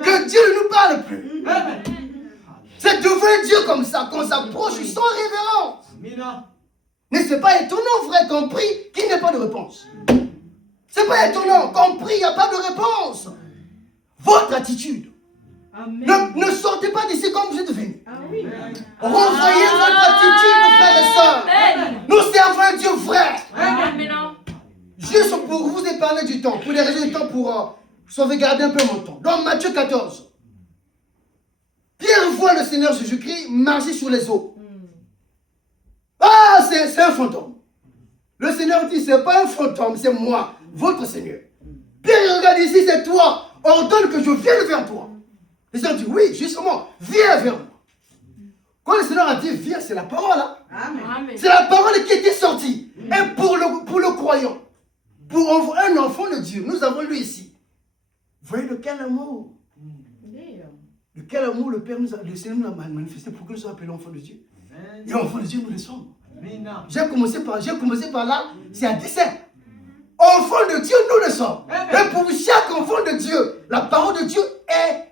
que Dieu ne nous parle plus. C'est devant Dieu comme ça qu'on s'approche sans révérence. Mais ce n'est pas étonnant, frère, qu'on prie qu'il n'y ait pas de réponse. Ce n'est pas étonnant qu'on prie, il n'y a pas de réponse. Votre attitude. Amen. Ne sortez pas d'ici comme vous êtes venus. Ah oui. Renvoyez votre attitude, frères et sœurs. Nous servons un Dieu vrai. Juste pour vous épargner du temps, pour des raisons du temps, pour sauvegarder un peu mon temps. Dans Matthieu 14, Pierre voit le Seigneur Jésus-Christ marcher sur les eaux. Ah, c'est un fantôme. Le Seigneur dit, ce n'est pas un fantôme, c'est moi, votre Seigneur. Pierre regarde ici, c'est toi. Ordonne que je vienne vers toi. Le Seigneur dit, oui, justement, viens vers moi. Quand le Seigneur a dit, viens, c'est la parole. Hein? Amen. C'est la parole qui était sortie. Et pour le croyant, pour un enfant de Dieu, nous avons lu ici. Vous voyez de quel amour? De quel amour le Seigneur nous a manifesté pour que nous soyons appelés enfants de Dieu. Et enfants de Dieu, nous le sommes. J'ai commencé par là, c'est à 17. Enfants de Dieu, nous le sommes. Et pour chaque enfant de Dieu, la parole de Dieu est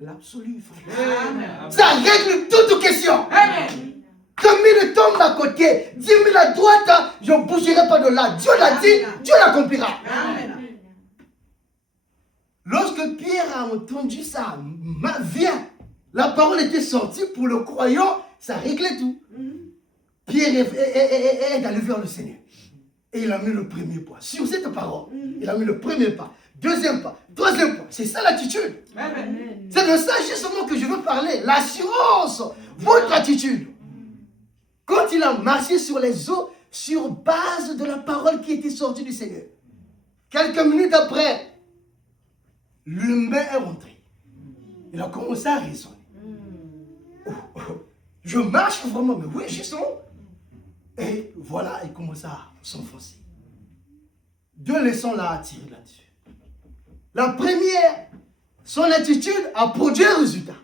l'absolu, frère. Ça règle toute question. Que 1000 tombent à côté, 10 000 à droite, je ne bougerai pas de là. Dieu l'a dit, Dieu l'accomplira. Lorsque Pierre a entendu ça, viens, la parole était sortie pour le croyant, ça réglait tout. Pierre est allé vers le Seigneur. Et il a mis le premier pas. Sur cette parole, il a mis le premier pas. Deuxième pas. Troisième pas. C'est ça l'attitude. C'est de ça justement que je veux parler. L'assurance. Votre attitude. Quand il a marché sur les eaux, sur base de la parole qui était sortie du Seigneur. Quelques minutes après, l'humain est rentré. Il a commencé à raisonner. Je marche vraiment, mais oui, justement. Et voilà, il commence à s'enfoncer. 2 leçons là à tirer là-dessus. La première, son attitude a produit un résultat.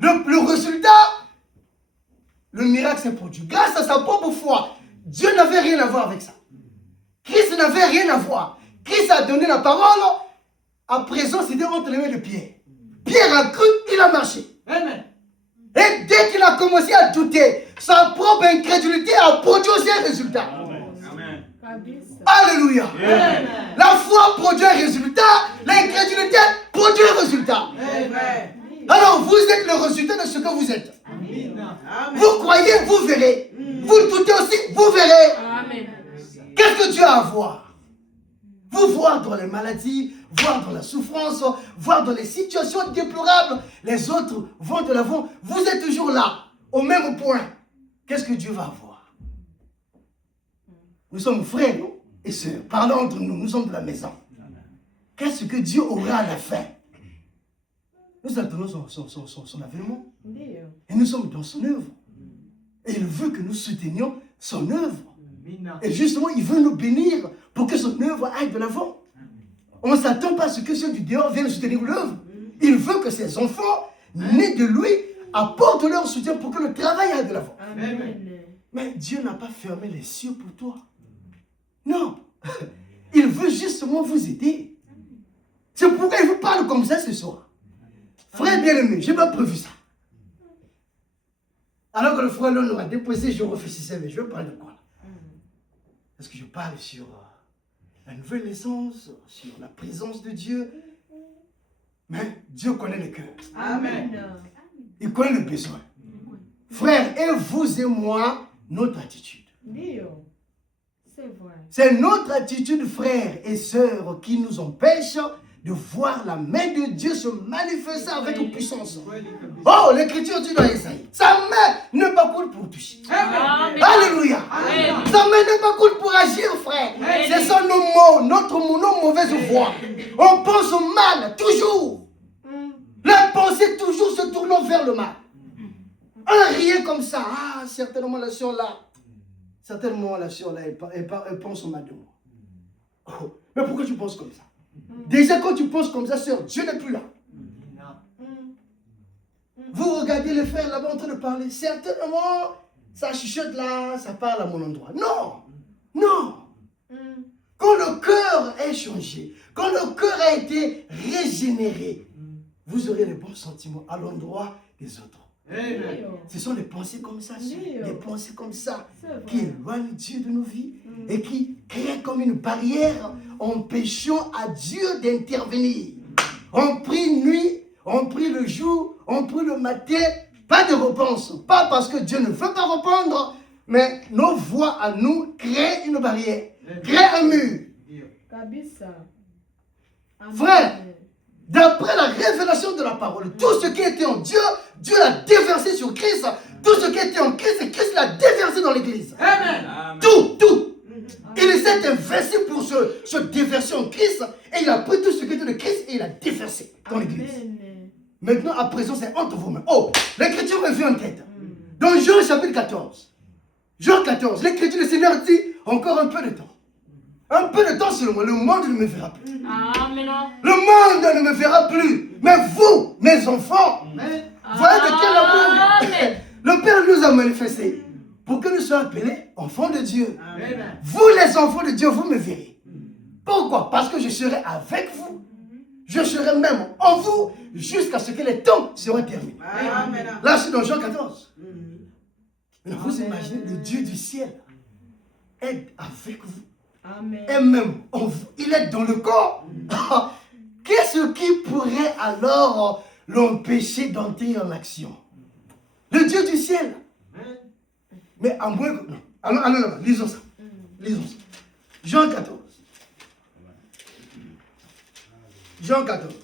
Le résultat, le miracle s'est produit. Grâce à sa propre foi, Dieu n'avait rien à voir avec ça. Christ n'avait rien à voir. Christ a donné la parole. À présent, c'était entre les mains de Pierre. Pierre a cru, il a marché. Et dès qu'il a commencé à douter, sa propre incrédulité a produit aussi un résultat. Alléluia. La foi produit un résultat, l'incrédulité produit un résultat. Alors vous êtes le résultat de ce que vous êtes. Vous croyez, vous verrez. Vous doutez aussi, vous verrez. Qu'est-ce que Dieu a à voir? Vous voir dans les maladies, voir dans la souffrance, voir dans les situations déplorables. Les autres vont de l'avant. Vous êtes toujours là, au même point. Qu'est-ce que Dieu va avoir? Nous sommes frères, non? Et sœurs, parlons entre nous, nous sommes de la maison. Qu'est-ce que Dieu aura à la fin? Nous attendons son avènement. Et nous sommes dans son œuvre. Et il veut que nous soutenions son œuvre. Et justement, il veut nous bénir pour que son œuvre aille de l'avant. On ne s'attend pas à ce que ceux du dehors viennent soutenir l'œuvre. Il veut que ses enfants, nés de lui, apportent leur soutien pour que le travail aille de l'avant. Mais Dieu n'a pas fermé les cieux pour toi. Non. Il veut justement vous aider. C'est pourquoi il vous parle comme ça ce soir. Frère bien-aimé, je n'ai pas prévu ça. Alors que le frère nous a déposé, je réfléchissais, mais je vais parler de quoi? Est-ce que je parle sur la nouvelle naissance, sur la présence de Dieu? Mais Dieu connaît le cœur. Amen. Il connaît le besoin. Frère, et vous et moi, notre attitude. C'est notre attitude, frères et sœurs, qui nous empêche de voir la main de Dieu se manifester avec puissance. Oh, l'écriture dit dans Isaïe, sa main n'est pas cool pour toucher. Amen. Alléluia. Amen. Sa main n'est pas cool pour agir, frère. Ce sont nos mots, nos mauvaises voix. On pense au mal, toujours. La pensée toujours se tournant vers le mal. Un rien comme ça. Ah, certainement la sœur là. Certainement la sœur là, elle pense au mal de moi. Oh, mais pourquoi tu penses comme ça? Déjà quand tu penses comme ça, sœur, Dieu n'est plus là. Vous regardez les frères là-bas en train de parler. Certainement, ça chuchote là, ça parle à mon endroit. Non, non. Quand le cœur est changé, quand le cœur a été régénéré, vous aurez les bons sentiments à l'endroit des autres. Ce sont des pensées comme ça, des pensées comme ça, qui éloignent Dieu de nos vies et qui créent comme une barrière empêchant à Dieu d'intervenir. On prie nuit, on prie le jour, on prie le matin, pas de réponse. Pas parce que Dieu ne veut pas répondre, mais nos voix à nous créent une barrière, créent un mur. Frère, d'après la révélation de la parole, tout ce qui était en Dieu, Dieu l'a déversé sur Christ. Tout ce qui était en Christ, Christ l'a déversé dans l'église. Amen. Tout. Il s'est investi pour se déverser en Christ. Et il a pris tout ce qui était de Christ et il a déversé dans l'église. Maintenant, à présent, c'est entre vos mains. Oh, l'écriture me vient en tête. Dans Jean chapitre 14. Jean 14, l'écriture du Seigneur dit, encore un peu de temps. Un peu de temps seulement, le monde ne me verra plus. Amen. Le monde ne me verra plus. Mais vous, mes enfants, voyez de quel amour le Père nous a manifesté pour que nous soyons appelés enfants de Dieu. Amen. Vous, les enfants de Dieu, vous me verrez. Pourquoi? Parce que je serai avec vous. Je serai même en vous jusqu'à ce que les temps seront terminés. Amen. Là, c'est dans Jean 14. Mais vous imaginez, le Dieu du ciel est avec vous. Amen. Et même en vous, il est dans le corps. Qu'est-ce qui pourrait alors l'empêcher d'entrer en action? Le Dieu du ciel. Mais à moins que... Non, lisons ça. Lisons ça. Jean 14. Jean 14.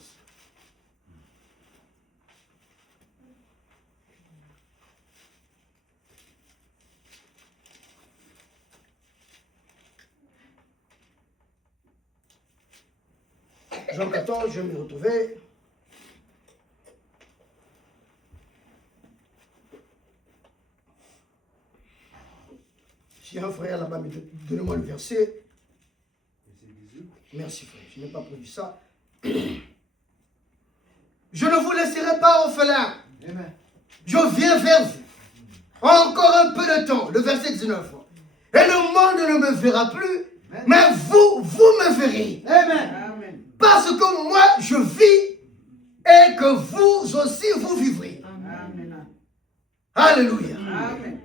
Jean 14, je vais me retrouver. Si un frère là-bas, donnez-moi le verset. Merci frère, je n'ai pas prévu ça. Je ne vous laisserai pas orphelin. Je viens vers vous. Encore un peu de temps, le verset 19. Et le monde ne me verra plus, mais vous me verrez. Amen. Parce que moi, je vis et que vous aussi, vous vivrez. Amen. Alléluia. Amen.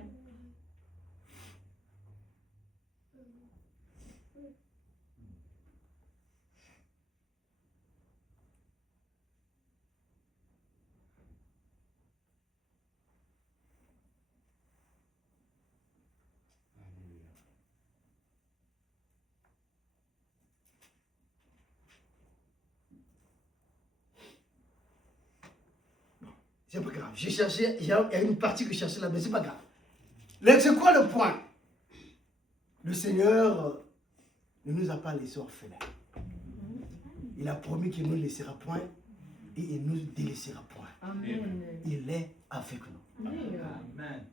C'est pas grave. J'ai cherché, il y a une partie que je cherchais là, mais c'est pas grave. C'est quoi le point? Le Seigneur ne nous a pas laissés orphelins. Il a promis qu'il ne nous laissera point et il ne nous délaissera point. Amen. Il est avec nous. Amen.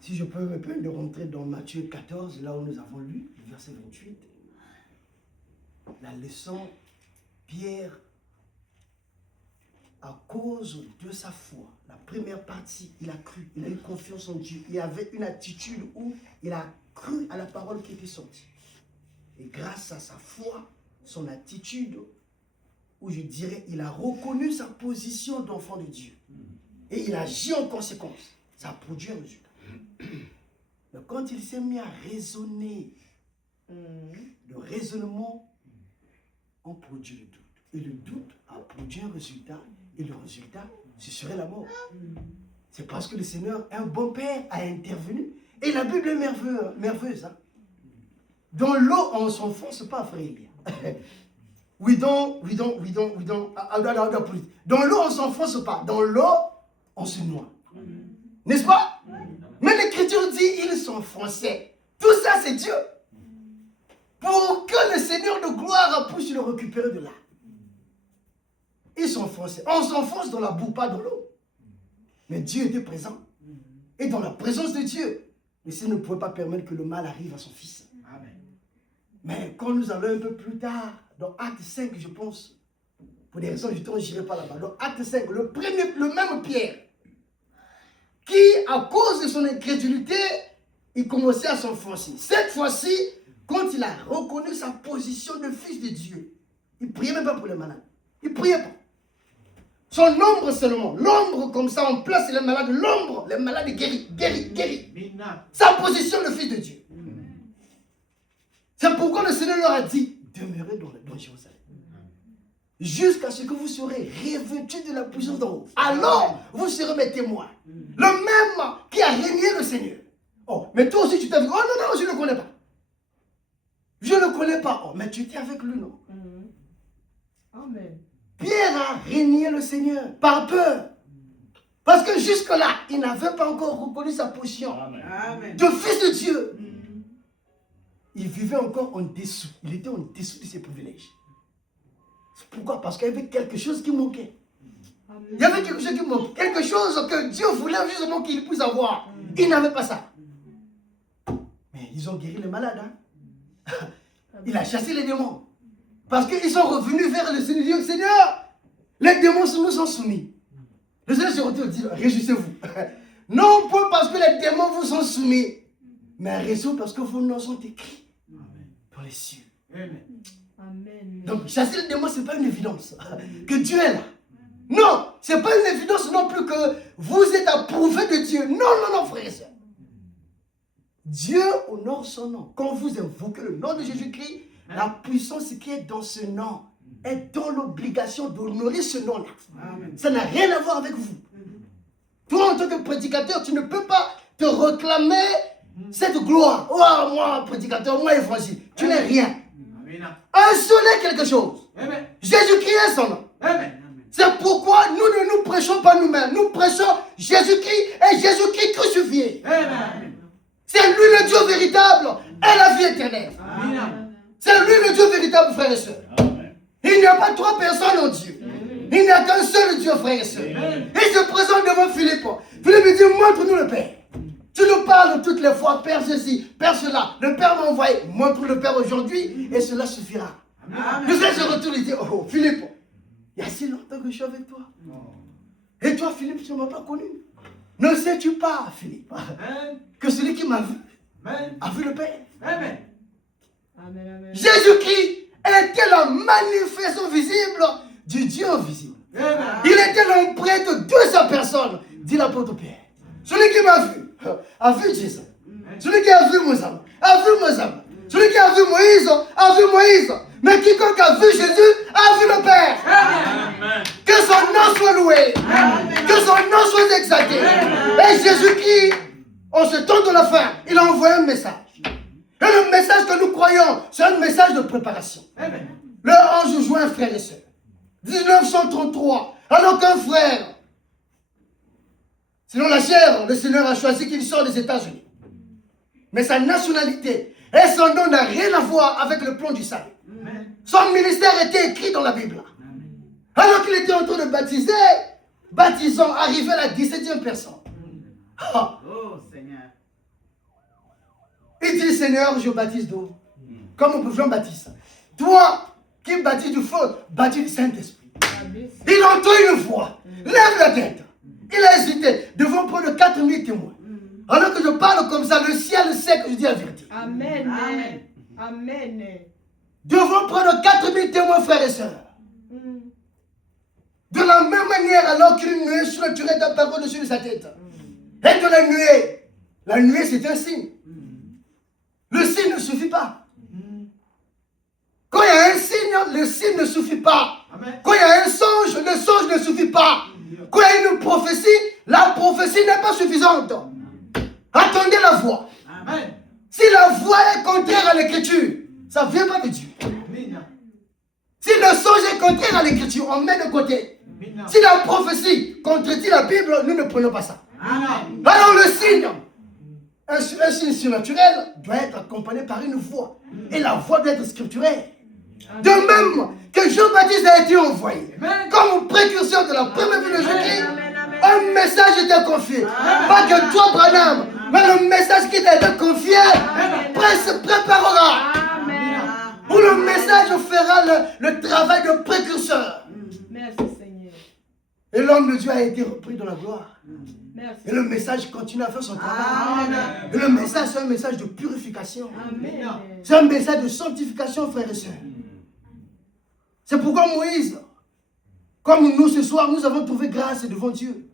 Si je peux me permettre de rentrer dans Matthieu 14, là où nous avons lu, le verset 28, la leçon, Pierre, à cause de sa foi, la première partie, il a cru, il a eu confiance en Dieu, il avait une attitude où il a cru à la parole qui était sortie. Et grâce à sa foi, son attitude, où je dirais, il a reconnu sa position d'enfant de Dieu. Et il agit en conséquence. Ça a produit un résultat. Mais quand il s'est mis à raisonner, le raisonnement a produit le doute. Et le doute a produit un résultat. Et le résultat, ce serait la mort. C'est parce que le Seigneur, un bon père, a intervenu. Et la Bible est merveilleuse. Hein? Dans l'eau, on ne s'enfonce pas, frère Elia. Dans l'eau, on ne s'enfonce pas. Dans l'eau, on se noie. N'est-ce pas? Mais l'Écriture dit, il s'enfonçait. Tout ça, c'est Dieu. Pour que le Seigneur de gloire puisse le récupérer de là. Il s'enfonçait. On s'enfonce dans la boue, pas dans l'eau. Mais Dieu était présent. Et dans la présence de Dieu, le Seigneur ne pouvait pas permettre que le mal arrive à son fils. Amen. Mais quand nous allons un peu plus tard, dans Acte 5, je pense, pour des raisons du temps, je n'irai pas là-bas. Dans Acte 5, le même Pierre, qui, à cause de son incrédulité, il commençait à s'enfoncer. Cette fois-ci, quand il a reconnu sa position de fils de Dieu, il ne priait même pas pour les malades. Il ne priait pas. Son ombre seulement. L'ombre comme ça, on place les malades. L'ombre, les malades guéris. Sa position de fils de Dieu. C'est pourquoi le Seigneur leur a dit, demeurez dans Jérusalem. Jusqu'à ce que vous serez revêtus de la puissance d'en haut. Alors, vous serez mes témoins. Le même qui a régné le Seigneur. Oh, mais toi aussi tu t'as vu. Oh non, je ne le connais pas. Je ne le connais pas. Oh, mais tu étais avec lui, non? Amen. Pierre a régné le Seigneur par peur. Parce que jusque-là, il n'avait pas encore reconnu sa position de fils de Dieu. Il vivait encore en dessous. Il était en dessous de ses privilèges. Pourquoi? Parce qu'il y avait quelque chose qui manquait. Amen. Il y avait quelque chose qui manquait. Quelque chose que Dieu voulait justement qu'il puisse avoir. Il n'avait pas ça. Mais ils ont guéri les malades. Hein? Il a chassé les démons. Parce qu'ils sont revenus vers le Seigneur. Ils disent, Seigneur, les démons nous sont soumis. Le Seigneur se retourne et dit, réjouissez-vous. Non pas parce que les démons vous sont soumis, mais réjouissez-vous parce que vos noms sont écrits dans les cieux. Amen. Donc, chasser les démons, ce n'est pas une évidence que Dieu est là. Non, ce n'est pas une évidence non plus que vous êtes approuvé de Dieu. Non, frères et sœurs. Dieu honore son nom. Quand vous invoquez le nom de Jésus-Christ, la puissance qui est dans ce nom est dans l'obligation d'honorer ce nom-là. Ça n'a rien à voir avec vous. Toi, en tant que prédicateur, tu ne peux pas te réclamer cette gloire. Oh, moi, prédicateur, moi, évangile. Tu n'es rien. Un seul est quelque chose. Jésus-Christ est son nom. C'est pourquoi nous ne nous prêchons pas nous-mêmes. Nous prêchons Jésus-Christ et Jésus-Christ crucifié. C'est lui le Dieu véritable et la vie éternelle. C'est lui le Dieu véritable, frères et sœurs. Il n'y a pas trois personnes en Dieu. Il n'y a qu'un seul Dieu, frères et sœurs. Il se présente devant Philippe. Philippe lui dit, montre-nous le Père. Tu nous parles toutes les fois, Père ceci, Père cela. Le Père m'a envoyé. Montre le Père aujourd'hui et cela suffira. Le Seigneur se retourne et dit, oh Philippe, il y a si longtemps que je suis avec toi. Et toi, Philippe, tu ne m'as pas connu. Ne sais-tu pas, Philippe, que celui qui m'a vu a vu le Père. Amen. Jésus-Christ était la manifestation visible du Dieu invisible. Il était l'empreinte de sa personne dit l'apôtre Pierre. Celui qui m'a vu, a vu Jésus. Celui qui a vu Moïse, a vu Moïse. Celui qui a vu Moïse, a vu Moïse. Mais quiconque a vu Jésus, a vu le Père. Amen. Que son nom soit loué. Que son nom soit exalté. Et Jésus qui, en ce temps de la fin, il a envoyé un message. Et le message que nous croyons, c'est un message de préparation. Le 11 juin, frères et sœurs, 1933, alors qu'un frère, selon la chair, le Seigneur a choisi qu'il sorte des États-Unis. Mais sa nationalité et son nom n'a rien à voir avec le plan du salut. Son ministère était écrit dans la Bible. Alors qu'il était en train de baptiser, baptisant, arrivé à la 17e personne. Ah. Oh Seigneur. Il dit, Seigneur, je baptise d'eau. Comme Jean-Baptiste. Toi qui baptises du feu, baptise du Saint-Esprit. Il entend une voix. Lève la tête. Il a hésité devant près de 4000 témoins. Alors que je parle comme ça, le ciel sait que je dis la vérité. Amen. Amen. Amen. Devant près de 4000 témoins, frères et sœurs. De la même manière, alors qu'une nuée surnaturelle est apparue au-dessus de sa tête. Et de la nuée c'est un signe. Le signe ne suffit pas. Quand il y a un signe, le signe ne suffit pas. Quand il y a un songe, le songe ne suffit pas. Quand il y a une prophétie, la prophétie n'est pas suffisante. Attendez la voix. Amen. Si la voix est contraire à l'écriture, ça ne vient pas de Dieu. Si le songe est contraire à l'écriture, on met de côté. Si la prophétie contredit la Bible, nous ne prenons pas ça. Amen. Alors le signe, un signe surnaturel doit être accompagné par une voix. Et la voix doit être scripturaire. De même que Jean-Baptiste a été envoyé comme précurseur de la première venue de Jésus-Christ, un message était confié. Pas que toi, Branham, mais le message qui t'a été confié se préparera. Où le message fera le travail de précurseur. Merci Seigneur. Et l'homme de Dieu a été repris dans la gloire. Merci. Et le message continue à faire son travail. Amen. Et le message, c'est un message de purification. Amen. C'est un message de sanctification, frères et sœurs. C'est pourquoi Moïse, comme nous ce soir, nous avons trouvé grâce devant Dieu.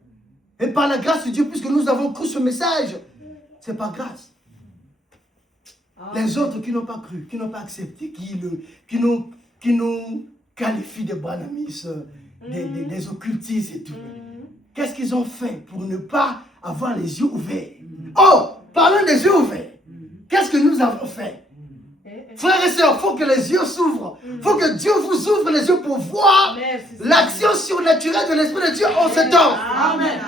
Et par la grâce de Dieu, puisque nous avons cru ce message, c'est par grâce. Les autres qui n'ont pas cru, qui n'ont pas accepté, qui nous qualifient de branhamistes, des occultistes et tout. Qu'est-ce qu'ils ont fait pour ne pas avoir les yeux ouverts? Oh, parlant des yeux ouverts, qu'est-ce que nous avons fait? Frères et sœurs, il faut que les yeux s'ouvrent. Il faut que Dieu vous ouvre les yeux pour voir l'action surnaturelle de l'Esprit de Dieu en ce temps. Amen.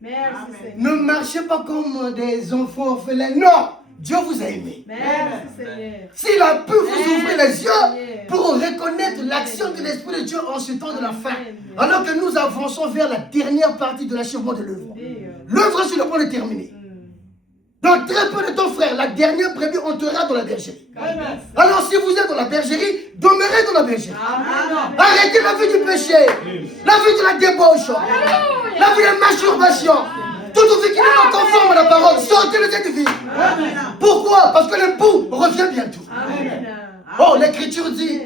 Merci Seigneur. Ne marchez pas comme des enfants orphelins. Non, Dieu vous a aimé. Merci Seigneur. S'il a pu vous ouvrir les yeux pour reconnaître l'action de l'Esprit de Dieu en ce temps de la fin, alors que nous avançons vers la dernière partie de l'achèvement de l'œuvre. L'œuvre est sur le point de terminer. Dans très peu de temps, frère, la dernière brebis entrera dans la bergerie. Amen. Alors si vous êtes dans la bergerie, demeurez dans la bergerie. Amen. Arrêtez la vie du péché, la vie de la débauche, la vie de masturbation. Toute vie qui n'est pas conforme à la parole, sortez de cette vie. Amen. Pourquoi? Parce que l'époux revient bientôt. Amen. Oh, l'Écriture dit,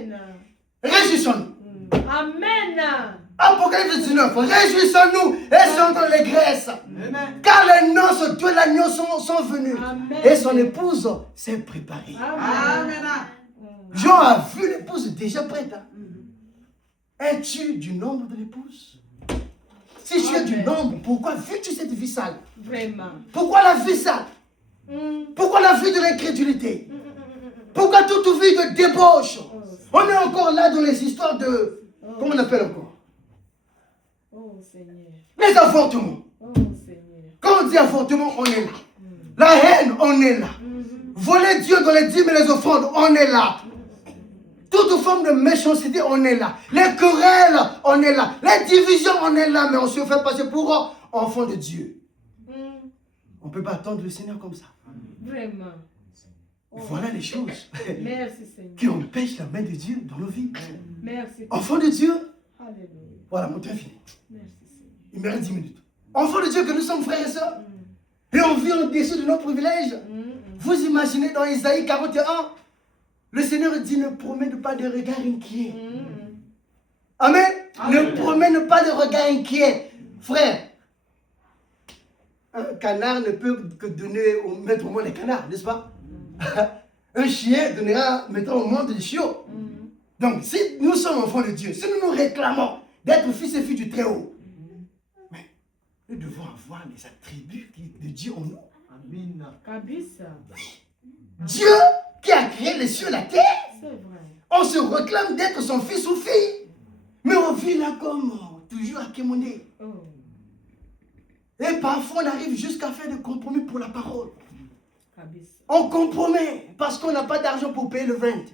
réjouissons-nous. Amen. Apocalypse 19, réjouissons-nous et chantons l'allégresse. Car les noces de l'agneau sont venues. Amen. Et son épouse s'est préparée. Amen. Jean a vu l'épouse déjà prête. Es-tu du nombre de l'épouse? Si tu es du nombre, pourquoi vis-tu cette vie sale? Vraiment. Pourquoi la vie sale? Pourquoi la vie de l'incrédulité? Pourquoi toute vie de débauche? On est encore là dans les histoires de... Comment on appelle encore? Oh Seigneur. Les avortements. Oh Seigneur. Quand on dit avortement, on est là. La haine, on est là. Voler Dieu dans les dîmes et les offrandes, on est là. Toute forme de méchanceté, on est là. Les querelles, on est là. Les divisions, on est là. Mais on se fait passer pour enfants de Dieu. On ne peut pas attendre le Seigneur comme ça. Vraiment. Voilà les choses Merci Seigneur. qui empêchent la main de Dieu dans nos vies. Merci. Enfants de Dieu, Alléluia. voilà, mon temps est fini. Merci Seigneur. Il me reste 10 minutes. Enfants de Dieu que nous sommes, frères et sœurs, et on vit en dessous de nos privilèges. Vous imaginez dans Isaïe 41, le Seigneur dit ne promène pas de regard inquiet. Amen. Ne promène pas de regard inquiet. Frère, un canard ne peut que donner mettre au monde les canards, n'est-ce pas? Un chien donnera, mettons, au monde des chiots. Donc, si nous sommes enfants de Dieu, si nous nous réclamons d'être fils et filles du Très-Haut, mais nous devons avoir les attributs de Dieu en nous. Amen. Kabisa. Dieu qui a créé les cieux et la terre, C'est vrai. on se réclame d'être son fils ou fille. Mais on vit là comme toujours à Kémoné. Oh. Et parfois on arrive jusqu'à faire des compromis pour la parole. Kabisa. On compromet parce qu'on n'a pas d'argent pour payer le rent.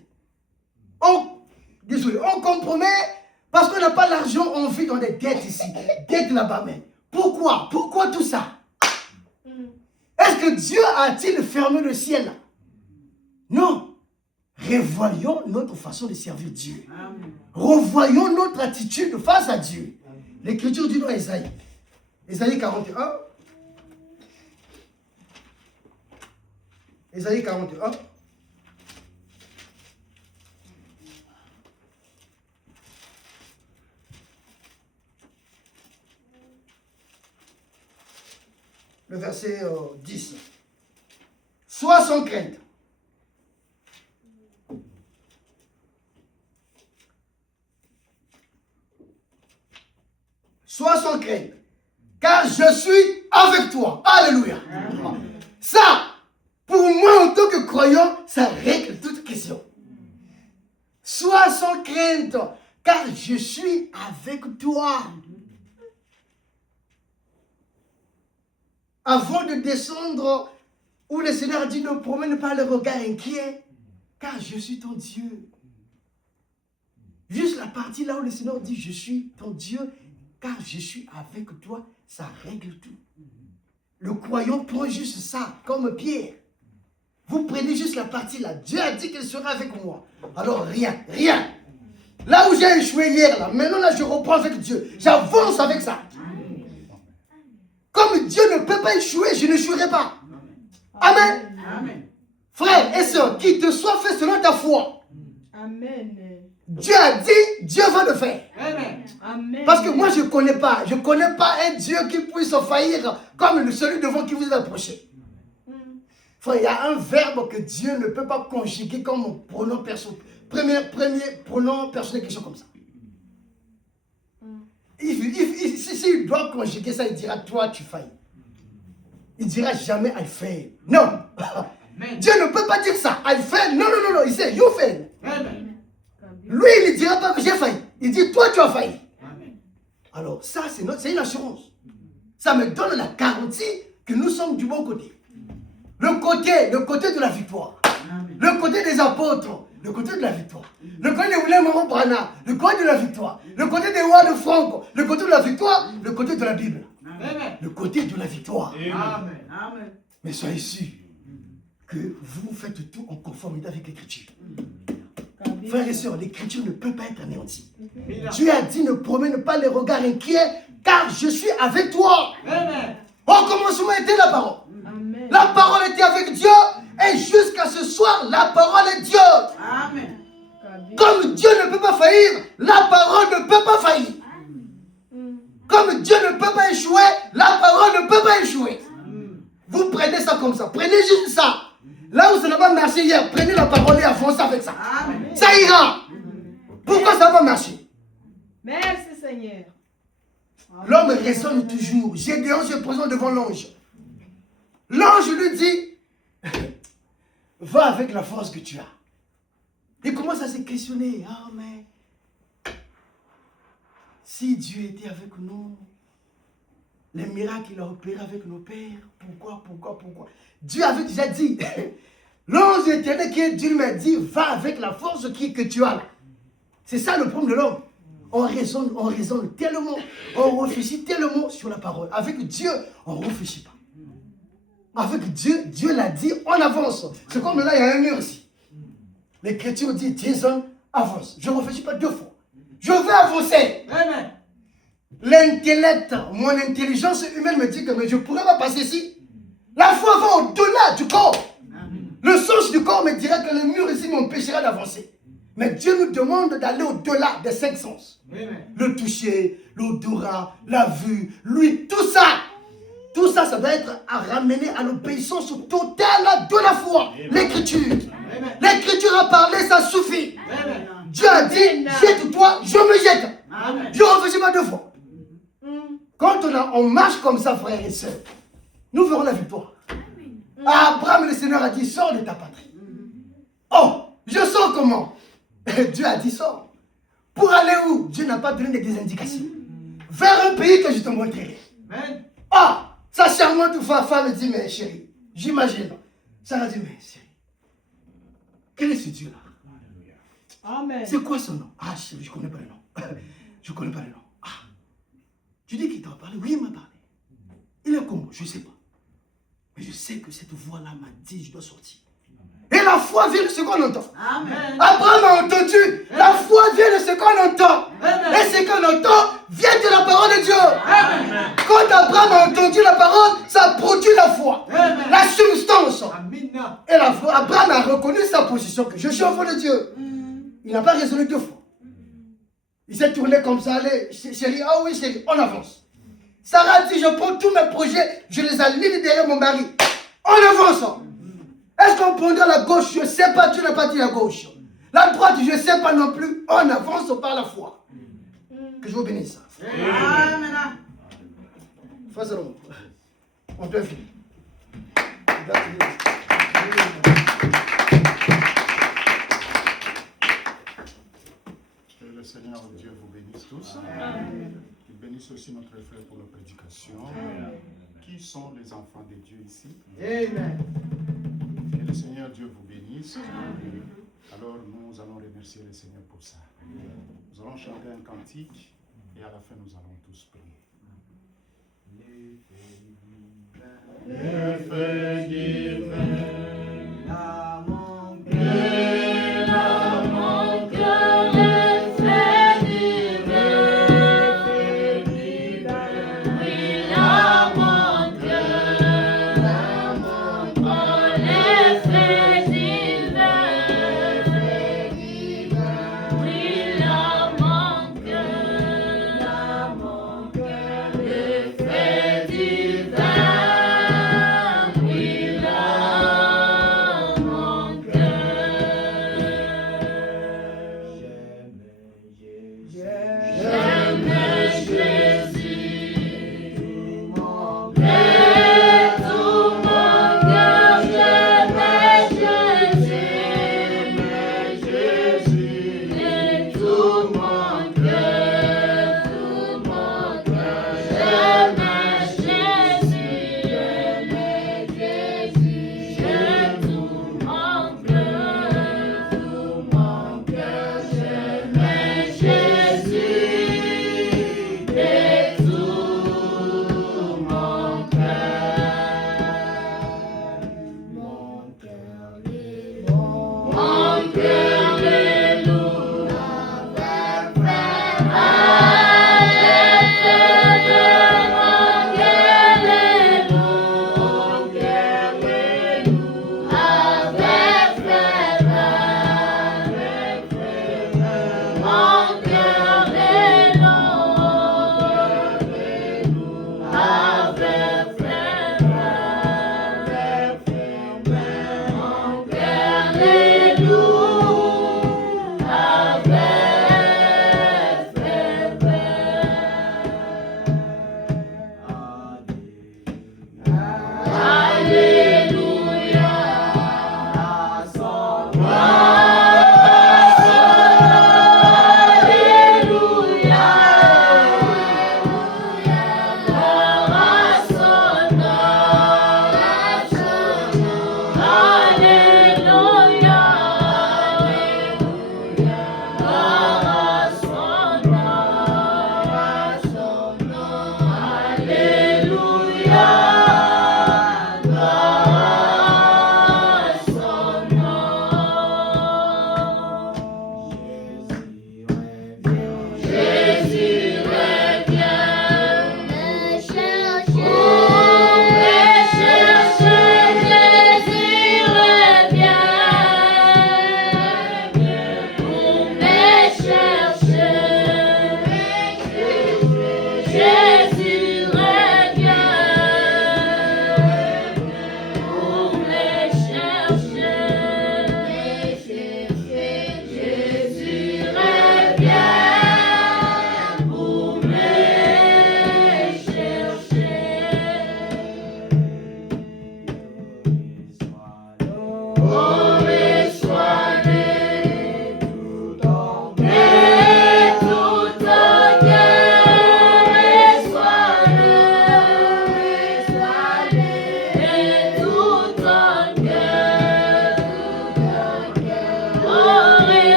On compromet parce qu'on n'a pas l'argent, on vit dans des dettes ici, dettes là-bas même. Pourquoi? Pourquoi tout ça? Est-ce que Dieu a-t-il fermé le ciel? Non. Revoyons notre façon de servir Dieu. Revoyons notre attitude face à Dieu. L'Écriture dit dans Ésaïe. Ésaïe 41. Ésaïe 41. Le verset 10. Sois sans crainte. Sois sans crainte, car je suis avec toi. Alléluia. Ça, pour moi en tant que croyant, ça règle toute question. Sois sans crainte, car je suis avec toi. Avant de descendre, où le Seigneur dit, ne promène pas le regard inquiet, car je suis ton Dieu. Juste la partie là où le Seigneur dit, je suis ton Dieu, car je suis avec toi, ça règle tout. Le croyant prend juste ça, comme Pierre. Vous prenez juste la partie là. Dieu a dit qu'il sera avec moi. Alors rien. Là où j'ai échoué hier, là, maintenant là, je reprends avec Dieu. J'avance avec ça. Comme Dieu ne peut pas échouer, je n'échouerai pas. Amen. Amen. Frères et sœurs, qu'il te soit fait selon ta foi. Amen. Dieu a dit, Dieu va le faire. Amen. Amen. Parce que moi, je ne connais pas un Dieu qui puisse faillir comme celui devant qui vous êtes approché. Frère, il y a un verbe que Dieu ne peut pas conjuguer comme pronom personnel. Premier pronom personnel, quelque chose comme ça. S'il doit conjuguer ça, il dira, toi, tu failles. Il dira jamais, I fail. Non. Dieu ne peut pas dire ça. I fail. Non. Il sait, you fail. Amen. Lui, il ne dira pas que j'ai failli. Il dit, toi, tu as failli. Alors, ça, c'est une assurance. Ça me donne la garantie que nous sommes du bon côté. Le côté de la victoire. Le côté des apôtres. Le côté de la victoire. Le côté de William Morrow Branham. Le côté de la victoire. Le côté des rois de Franco. Le côté de la victoire. Le côté de la Bible. Le côté de la victoire. Amen. Mais soyez sûrs que vous faites tout en conformité avec l'Écriture. Frères et sœurs, l'Écriture ne peut pas être anéantie. Dieu a dit, ne promène pas les regards inquiets, car je suis avec toi. Amen. Au commencement était la parole. Amen. La parole était avec Dieu, et jusqu'à ce soir, la parole est Dieu. Amen. Comme Dieu ne peut pas faillir, la parole ne peut pas faillir. Comme Dieu ne peut pas échouer, la parole ne peut pas échouer. Vous prenez ça comme ça, prenez juste ça. Là où ça n'a pas marché hier, prenez la parole et avancez avec ça. Amen. Ça ira. Pourquoi ça va marcher? Merci Seigneur. L'homme raisonne toujours. Gédéon se présente devant l'ange. L'ange lui dit, va avec la force que tu as. Il commence à se questionner. Ah mais, si Dieu était avec nous, les miracles qu'il a opérés avec nos pères, pourquoi? Dieu avait déjà dit, l'ange éternel qui est Dieu m'a dit, va avec la force que tu as là. C'est ça le problème de l'homme. On raisonne tellement, on réfléchit tellement sur la parole. Avec Dieu, on ne réfléchit pas. Avec Dieu, Dieu l'a dit, on avance. C'est comme là, il y a un mur ici. L'Écriture dit, Jason, avance. Je ne réfléchis pas deux fois. Je veux avancer. Amen. L'intellect, mon intelligence humaine me dit que mais je ne pourrais pas passer ici. La foi va au-delà du corps. Le sens du corps me dira que le mur ici m'empêchera d'avancer. Mais Dieu nous demande d'aller au-delà des 5 sens. Amen. Le toucher, l'odorat, la vue, l'ouïe, tout ça Tout ça, ça va être à ramener à l'obéissance totale de la foi. L'Écriture. L'Écriture a parlé, ça suffit. Dieu a dit, jette-toi, je me jette. Je ne refuse pas deux fois. Quand on marche comme ça, frères et sœurs, nous verrons la victoire. Abraham, le Seigneur a dit, sors de ta patrie. Oh, je sors comment? Dieu a dit, sors. Pour aller où? Dieu n'a pas donné des indications. Vers un pays que je te montrerai. Ah, sa charmante femme dit, mais chérie, j'imagine. Sarah dit, mais chérie, quel est ce Dieu-là? Amen. C'est quoi son nom? Ah, chérie, je ne connais pas le nom. Je ne connais pas le nom. Ah, tu dis qu'il t'a parlé? Oui, il m'a parlé. Il est comment? Je ne sais pas. Mais je sais que cette voix-là m'a dit, je dois sortir. Et la foi vient de ce qu'on entend. Amen. Abraham a entendu. La foi vient de ce qu'on entend. Et ce qu'on entend vient de la parole de Dieu. Amen. Quand Abraham a entendu la parole, ça produit la foi. La substance. Et la foi, Abraham a reconnu sa position que je suis enfant de Dieu. Il n'a pas raisonné deux fois. Il s'est tourné comme ça. Allez, chérie, ah oui, chérie, on avance. Sarah dit, je prends tous mes projets, je les aligne derrière mon mari. On avance. Est-ce qu'on prendra la gauche? Je ne sais pas, tu n'as pas dit la gauche. La droite, je ne sais pas non plus. On avance par la foi. Que je vous bénisse. Amen. Faisons. On peut finir. Que le Seigneur Dieu vous bénisse tous. Qu'il bénisse aussi notre frère pour la prédication. Qui sont les enfants de Dieu ici? Amen. Que le Seigneur Dieu vous bénisse. Alors nous allons remercier le Seigneur pour ça. Nous allons chanter un cantique et à la fin nous allons tous prier. Le feu divin, La Oui,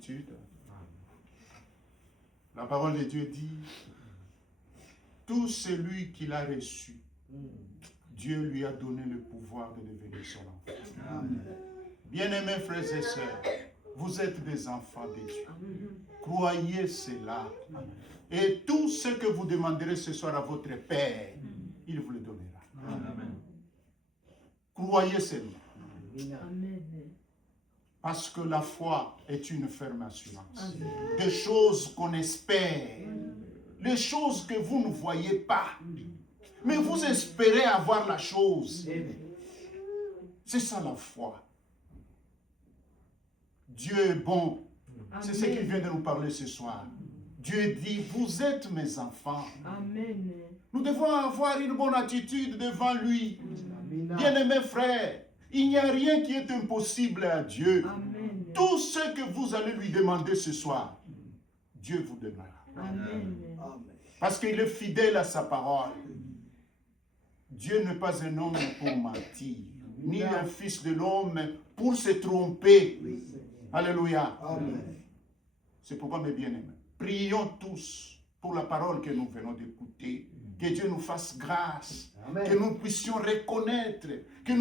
attitude. La parole de Dieu dit, tout celui qui l'a reçu, Dieu lui a donné le pouvoir de devenir son enfant. Bien-aimés frères et sœurs, vous êtes des enfants de Dieu. Croyez cela. Et tout ce que vous demanderez ce soir à votre Père, il vous le donnera. Croyez cela. Parce que la foi est une ferme assurance. Des choses qu'on espère. Les choses que vous ne voyez pas. Mais vous espérez avoir la chose. C'est ça la foi. Dieu est bon. C'est ce qu'il vient de nous parler ce soir. Dieu dit, vous êtes mes enfants. Amen. Nous devons avoir une bonne attitude devant lui. Bien-aimés frères, il n'y a rien qui est impossible à Dieu. Amen. Tout ce que vous allez lui demander ce soir, Dieu vous donnera. Amen. Parce qu'il est fidèle à sa parole. Dieu n'est pas un homme pour mentir, ni un fils de l'homme pour se tromper. Alléluia. C'est pourquoi, mes bien-aimés, prions tous pour la parole que nous venons d'écouter. Que Dieu nous fasse grâce. Que nous puissions reconnaître, que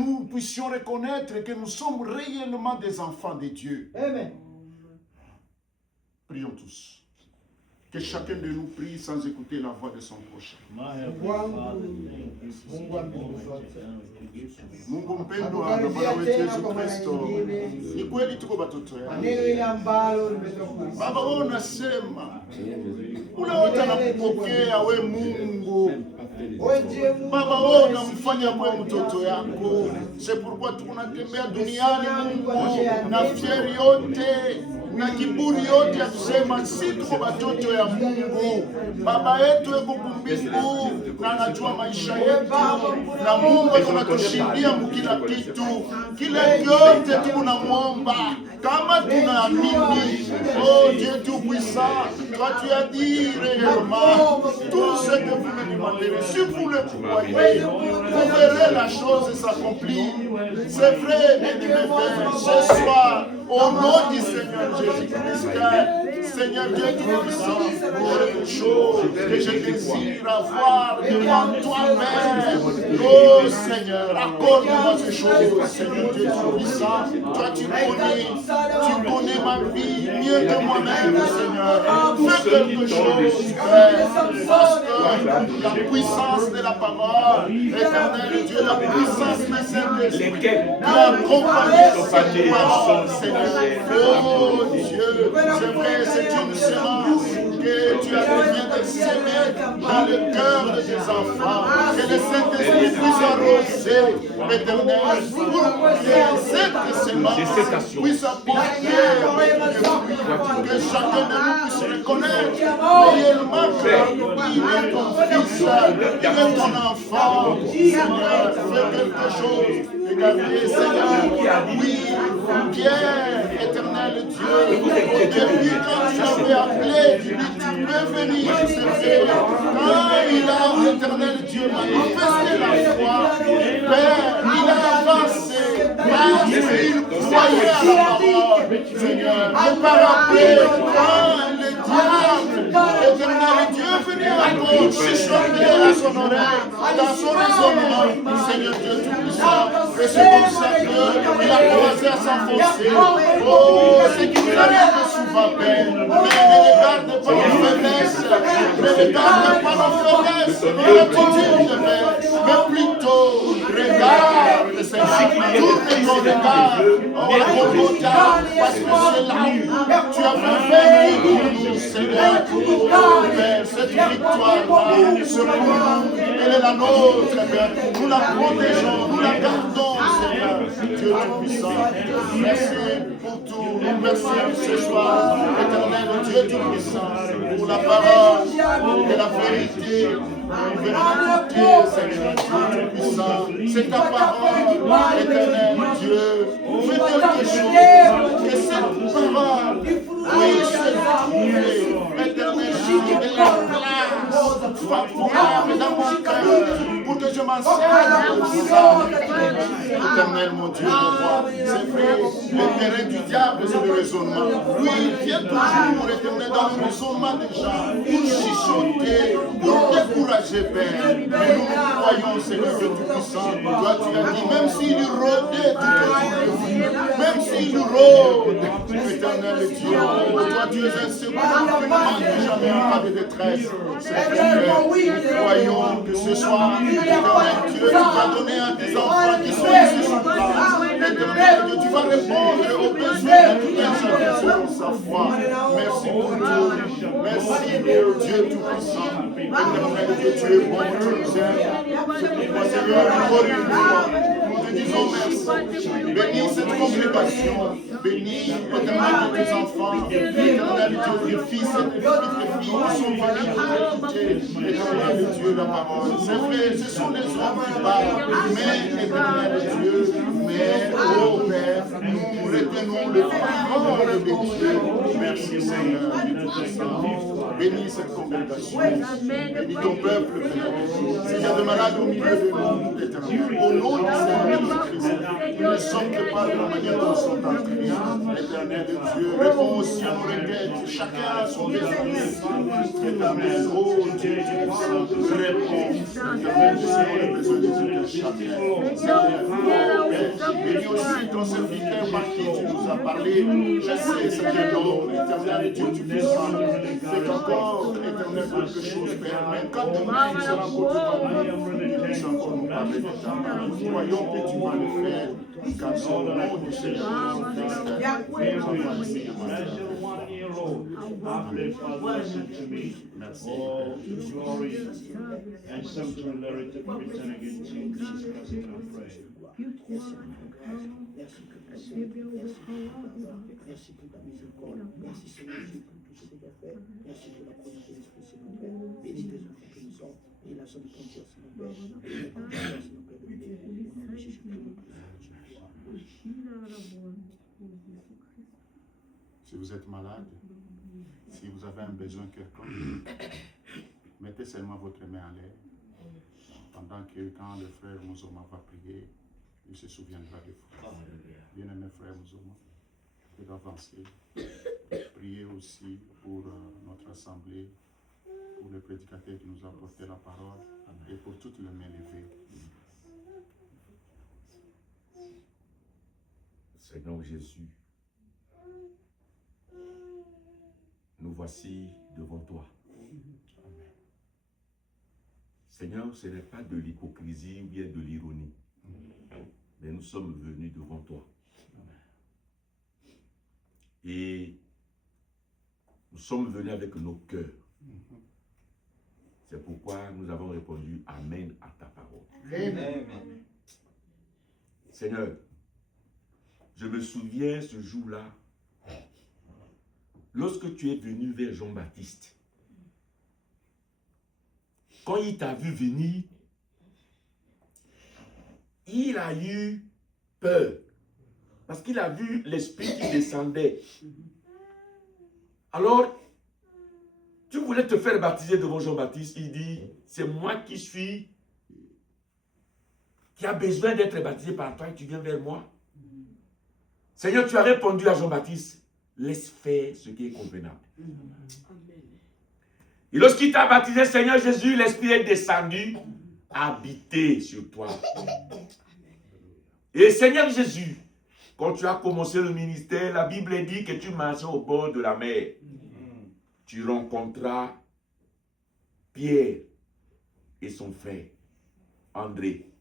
nous sommes réellement des enfants de Dieu. Amen. Prions tous. Que chacun de nous prie sans écouter la voix de son prochain. Mungu mpendwa na Bwana wetu Yesu Kristo, ni kweli tuko watoto yako. Baba, wewe unasema ule wote anakupokea we Mungu. Baba, wewe unamfanya kwa mtoto yako. C'est pourquoi tunatembea duniani Mungu na fieri yote na kiburi yote ya kusema si tuko watoto ya Mungu. Baba yetu yuko mbingu na anajua maisha yetu, na Mungu anatushindia mkila kitu. Kila yote tunamwomba kama tunaamini. Oh Dieu tout-puissant, toi tu as dit réellement tout ce que vous me demandez. Si vous le croyez, vous verrez la chose s'accomplir. C'est vrai, bien-aimé Père, ce soir, au nom du Seigneur Jésus-Christ, Seigneur Dieu tout-puissant, j'ai une chose que je désire avoir devant toi-même. Oh Seigneur, accorde-moi ces choses, Seigneur Dieu tout-puissant. Toi tu connais ma vie mieux que moi-même, Seigneur. Fais quelque chose, Père, parce que la puissance de la parole, éternel Dieu, la puissance de Saint-Esprit, accompagne cette parole, Seigneur. Oh Dieu, c'est vrai, c'est une semence que tu as bien de s'aimer dans le cœur de tes enfants. Que le Saint-Esprit puisse arroser, l'éternel, pour que cette semence puisse apporter que chacun de nous puisse reconnaître réellement qu'il est ton fils, qu'il est ton enfant. Seigneur, fais quelque chose. Regardez, Seigneur, oui, Pierre, éternel Dieu, depuis quand tu l'avais appelé, tu peux venir, c'est vrai. Quand il a, éternel Dieu, manifesté la foi, Père, il a avancé, parce qu'il croyait à la parole, Seigneur. Ne pas rappeler quand le diable, éternel Dieu, venait encore chuchoter à son oreille, dans son raisonnement, Seigneur Dieu tout-puissant. Et c'est comme ça qu'il a commencé à s'enfoncer. Oh, c'est qu'il arrive souvent, Père. Mais ne regarde pas nos faiblesses. Ne regarde pas nos faiblesses. Ne l'attitude, Père. Mais plutôt, regarde, Seigneur. Tourne ton regard. Oh, Golgotha. Parce que c'est là où tu as fait pour nous, Seigneur. Oh, Père, cette victoire-là, ce moment, elle est la nôtre, Père. Nous la protégeons, nous la gardons, Seigneur. Dieu tout-puissant. Merci pour tout. Merci ce soir, éternel Dieu tout-puissant, pour la parole et la vérité. Nous venons écouter, Seigneur Dieu tout-puissant. C'est ta parole, éternel Dieu. Fais quelque chose. Que cette parole puisse trouver, éternel Dieu, de la place favorable dans mon cœur, pour que je je m'en sers. Éternel, mon Dieu, mon roi. C'est vrai, le terrain du diable, c'est le raisonnement. Lui, il vient toujours, éternel, dans le raisonnement des gens, pour chuchoter, pour décourager, Père. Mais nous croyons, Seigneur Dieu Tout-Puissant, toi tu as dit, même s'il rôdait tout autour de lui, même s'il rôde, éternel Dieu, toi tu es un secours qui ne manque jamais en cas de détresse. Seigneur, nous croyons que ce soir, éternel Dieu, tu vas donner à tes enfants qui sont ici sur place. Éternel Dieu, tu vas répondre aux besoins de tout un chacun selon sa foi. Merci pour tout. Merci, Dieu Tout-Puissant. Éternel Dieu, tu es bon, tu nous aimes. Seigneur, encore une fois, nous te disons merci. Bénis cette congrégation. Bénis, éternel Dieu, tes enfants. Éternel Dieu, tes fils et tes filles qui sont venus pour écouter. Éternel Dieu, la parole. C'est vrai, ce sont les hommes qui parlent. Mais, éternel Dieu, oh Père, nous retenons le parole de Dieu. Merci Seigneur. Bénis cette congrégation. Bénis ton peuple, Père. S'il y a de malades au milieu de nous, éternel, au nom du Seigneur Jésus-Christ, nous ne sommes pas de la manière dont nous sommes entrés. Éternel de Dieu, réponds aussi à nos requêtes. Chacun a son désir. Éternel, oh Dieu, réponds. Éternel, nous avons les besoins de tout chacun. Seigneur, bénis aussi ton serviteur par qui tu nous as parlé. Je sais, c'est un homme, éternel Dieu, tu fais ça. Fais encore, éternel, quelque chose, Père. Même quand demain il sera encore devant nous, il puisse encore nous parler de ta main. Nous croyons que tu vas le faire. Car son nom du Seigneur Jésus-Christ. Merci. All glory and sanctuary return again to you, Jesus Christ, I pray. Merci pour ta miséricorde. Merci Seigneur Jésus pour tout ce que tu as fait. Merci pour la provision de l'Esprit Saint. Bénis tes enfants que nous sommes. Et la somme de ton Dieu, Seigneur Père. Et ton Dieu, Seigneur Père, de Dieu. Au nom de Jésus-Christ. Si vous êtes malade, si vous avez un besoin quelconque, mettez seulement votre main en l'air. Pendant que quand le frère Mouzoma va prier, il se souviendra de vous. Bien-aimé frère Mouzoma, vous pouvez avancer. Priez aussi pour notre assemblée, pour le prédicateur qui nous a apporté la parole et pour toutes les mains levées. Seigneur Jésus, nous voici devant toi. Amen. Seigneur, ce n'est pas de l'hypocrisie ou bien de l'ironie, mais nous sommes venus devant toi. Et nous sommes venus avec nos cœurs. C'est pourquoi nous avons répondu Amen à ta parole. Amen. Seigneur, je me souviens ce jour-là, lorsque tu es venu vers Jean-Baptiste. Quand il t'a vu venir, il a eu peur. Parce qu'il a vu l'esprit qui descendait. Alors, tu voulais te faire baptiser devant Jean-Baptiste. Il dit, c'est moi qui a besoin d'être baptisé par toi et tu viens vers moi. Seigneur, tu as répondu à Jean-Baptiste, laisse faire ce qui est convenable. Et lorsqu'il t'a baptisé, Seigneur Jésus, l'Esprit est descendu, habité sur toi. Et Seigneur Jésus, quand tu as commencé le ministère, la Bible dit que tu marchais au bord de la mer. Tu rencontras Pierre et son frère, André.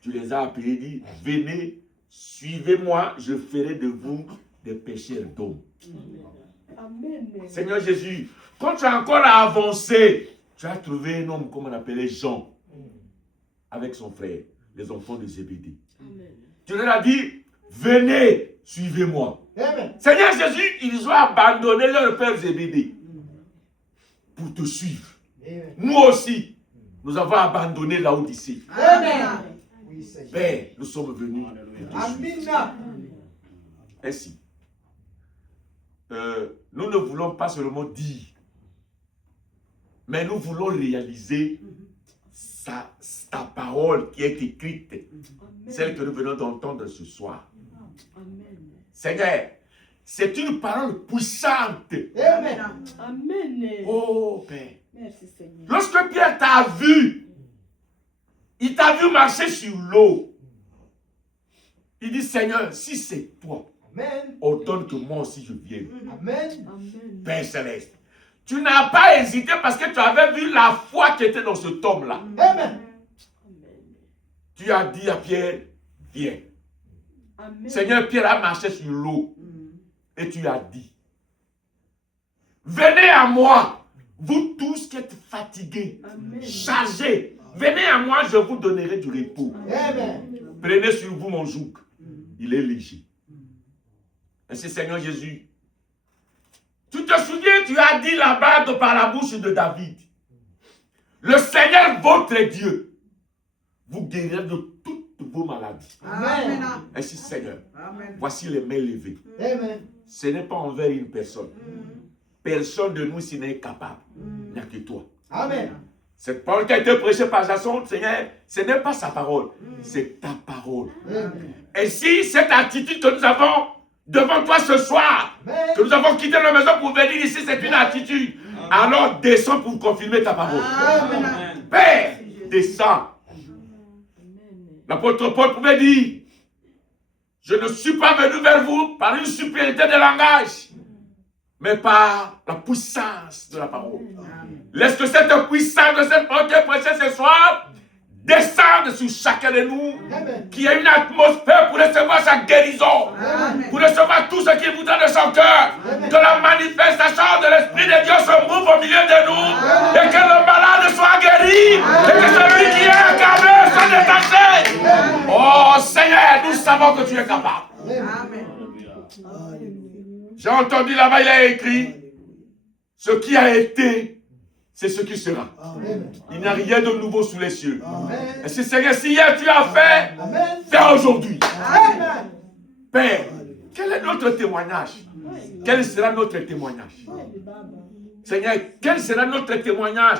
Tu les as appelés et dit, venez, suivez-moi, je ferai de vous des pêcheurs d'hommes. Seigneur Jésus, quand tu as encore avancé, tu as trouvé un homme, comme on appelait Jean, avec son frère, les enfants de Zébédée. Tu leur as dit, venez, suivez-moi. Seigneur Jésus, ils ont abandonné leur père Zébédée pour te suivre. Nous aussi, nous avons abandonné Laodicée. Père, nous sommes venus pour te suivre. Ainsi, nous ne voulons pas seulement dire, mais nous voulons réaliser ta parole qui est écrite, celle que nous venons d'entendre ce soir. Seigneur, c'est une parole puissante. Amen. Amen. Oh Père, Merci Seigneur. lorsque Pierre t'a vu, il t'a vu marcher sur l'eau. Il dit, Seigneur, si c'est toi, Amen. ordonne que moi aussi je vienne. Amen. Amen. Père Céleste, tu n'as pas hésité parce que tu avais vu la foi qui était dans cet homme-là. Amen. Tu as dit à Pierre, viens. Amen. Seigneur, Pierre a marché sur l'eau. Et tu as dit, venez à moi, vous tous qui êtes fatigués, Amen. chargés. Venez à moi, je vous donnerai du repos. Amen. Prenez sur vous mon joug. Il est léger. Merci Seigneur Jésus. Tu te souviens, tu as dit là-bas par la bouche de David, le Seigneur votre Dieu vous guérira de toutes vos maladies. Amen. Merci Seigneur. Voici les mains levées. Amen. Ce n'est pas envers une personne. Personne de nous s'y n'est capable. Il n'y a que toi. Amen. Cette parole qui a été prêchée par Jason, Seigneur, ce n'est pas sa parole, c'est ta parole. Amen. Et si cette attitude que nous avons devant toi ce soir, Amen. que nous avons quitté la maison pour venir ici, c'est une attitude, alors descends pour confirmer ta parole. Amen. Père, descends. L'apôtre Paul pouvait dire, je ne suis pas venu vers vous par une supériorité de langage, mais par la puissance de la parole. Laisse que cette puissance de cette parole qui est prêchée ce soir descende sur chacun de nous, Amen. qui ait une atmosphère pour recevoir sa guérison, pour recevoir tout ce qu'il voudra de son cœur, que la manifestation de l'Esprit de Dieu se mouve au milieu de nous, et que le malade soit guéri, et que celui qui est accabé soit détaché. Oh Seigneur, nous savons que tu es capable. J'ai entendu là-bas, il a écrit, ce qui a été, c'est ce qui sera. Amen. Il n'y a rien de nouveau sous les cieux. Amen. Et si Seigneur, si hier tu as fait, Amen. fais aujourd'hui. Amen. Père, quel est notre témoignage? Quel sera notre témoignage? Seigneur, quel sera notre témoignage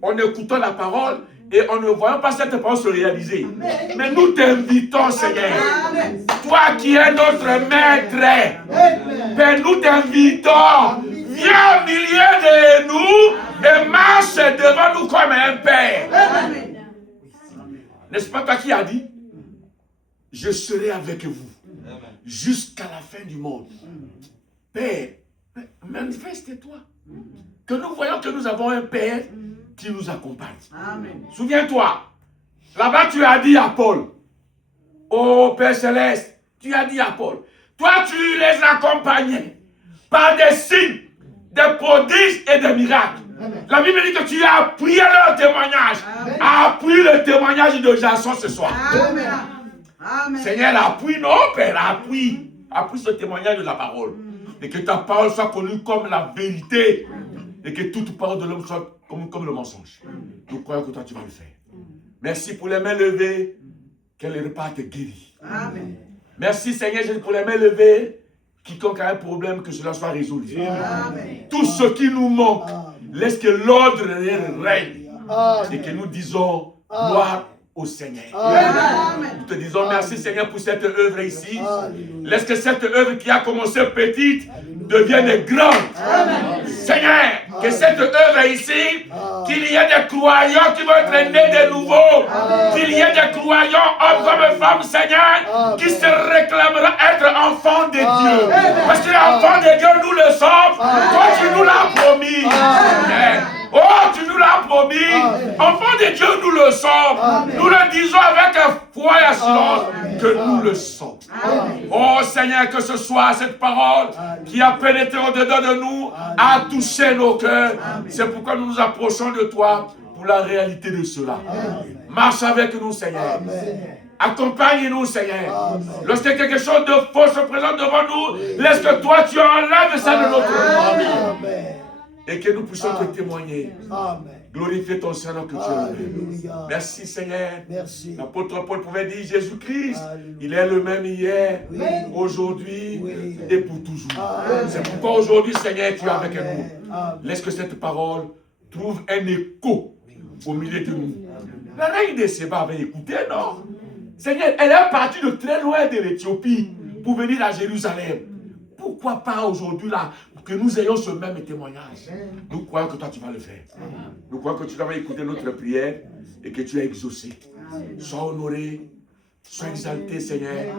en écoutant la parole et en ne voyant pas cette parole se réaliser? Mais nous t'invitons, Seigneur. Toi qui es notre maître, Amen. Père, nous t'invitons. Viens au milieu de nous et marche devant nous comme un Père. N'est-ce pas toi qui as dit? Je serai avec vous jusqu'à la fin du monde. Père, manifeste-toi. Que nous voyons que nous avons un Père qui nous accompagne. Souviens-toi, là-bas tu as dit à Paul, oh Père Céleste, tu as dit à Paul, toi tu les accompagnais par des signes, des prodiges et des miracles. La Bible dit que tu as appuyé leur témoignage. Appuie le témoignage de Jason ce soir. Seigneur, appuie, non Père, appuie. Appuie ce témoignage de la parole. Et que ta parole soit connue comme la vérité. Et que toute parole de l'homme soit comme le mensonge. Nous croyons que toi tu vas le faire. Merci pour les mains levées. Que le repas te guérit. Merci Seigneur Jésus pour les mains levées. Quiconque a un problème, que cela soit résolu. Tout ce qui nous manque, laisse que l'ordre règne. Et que nous disons gloire au Seigneur. Nous te disons merci Seigneur pour cette œuvre ici. Laisse que cette œuvre qui a commencé petite devienne grande. Seigneur, que cette œuvre ici, qu'il y ait des croyants qui vont être nés de nouveau, qu'il y ait des croyants, hommes comme femmes, Seigneur, qui se réclamera être enfants de Dieu. Parce que enfants de Dieu, nous le sommes. Toi, tu nous l'as promis. Oh, tu nous l'as promis. Enfants de Dieu, nous le sommes. Nous le disons avec foi et assurance que nous le sommes. Oh Seigneur, que ce soit cette parole qui a pénétré au-dedans de nous, a touché nos cœurs. C'est pourquoi nous nous approchons de toi pour la réalité de cela. Marche avec nous, Seigneur. Accompagne-nous, Seigneur. Lorsque quelque chose de faux se présente devant nous, laisse que toi tu enlèves ça de notre vie. Et que nous puissions te témoigner. Glorifier ton Seigneur que tu es. Merci Seigneur. L'apôtre Paul pouvait dire Jésus-Christ, il est le même hier, aujourd'hui et pour toujours. C'est pourquoi aujourd'hui Seigneur tu es avec nous. Laisse que cette parole trouve un écho au milieu de nous. La reine de Séba avait écouté, non? Seigneur, elle est partie de très loin de l'Éthiopie pour venir à Jérusalem. Pourquoi pas aujourd'hui là, que nous ayons ce même témoignage? Nous croyons que toi tu vas le faire. Nous croyons que tu vas écouter notre prière et que tu as exaucé. Sois honoré, sois exalté, Seigneur.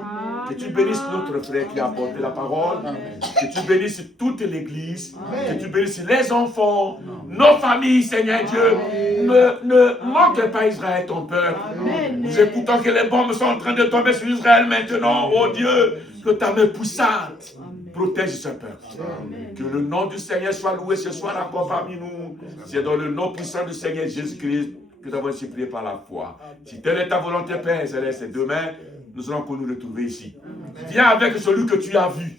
Que tu bénisses notre frère qui a apporté la parole. Que tu bénisses toute l'église. Que tu bénisses les enfants, nos familles, Seigneur Dieu. Ne manque pas Israël, ton peuple. Nous écoutons que les bombes sont en train de tomber sur Israël maintenant. Oh Dieu, que ta main puissante protège ce peuple. Que le nom du Seigneur soit loué ce soir encore parmi nous. C'est dans le nom puissant du Seigneur Jésus-Christ que nous avons ainsi prié par la foi. Si telle est ta volonté, Père Céleste, et demain, nous allons pour nous retrouver ici. Viens avec celui que tu as vu.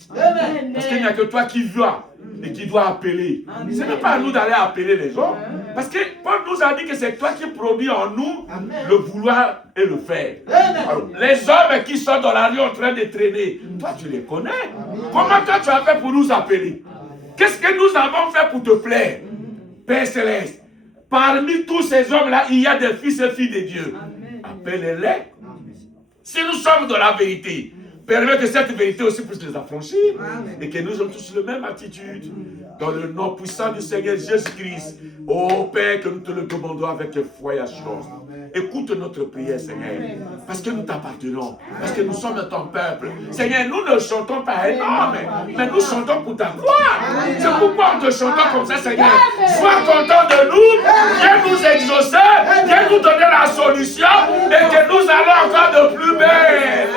Parce qu'il n'y a que toi qui vois et qui dois appeler. Ce n'est pas à nous d'aller appeler les gens. Parce que Paul nous a dit que c'est toi qui produis en nous le vouloir et le faire. Alors, les hommes qui sont dans la rue en train de traîner, toi tu les connais. Comment toi tu as fait pour nous appeler? Qu'est-ce que nous avons fait pour te plaire? Père Céleste, parmi tous ces hommes-là, il y a des fils et filles de Dieu. Appelle-les. Si nous sommes dans la vérité, permets que cette vérité aussi puisse les affranchir et que nous ayons tous la même attitude. Dans le nom puissant du Seigneur Jésus-Christ, ô Père, que nous te le demandons avec foi et assurance. Écoute notre prière, Seigneur, parce que nous t'appartenons, parce que nous sommes ton peuple. Seigneur, nous ne chantons pas énorme, mais nous chantons pour ta gloire. C'est pourquoi on te chantons comme ça, Seigneur. Sois content de nous, viens nous exaucer, viens nous donner la solution et que nous allons encore de plus belle,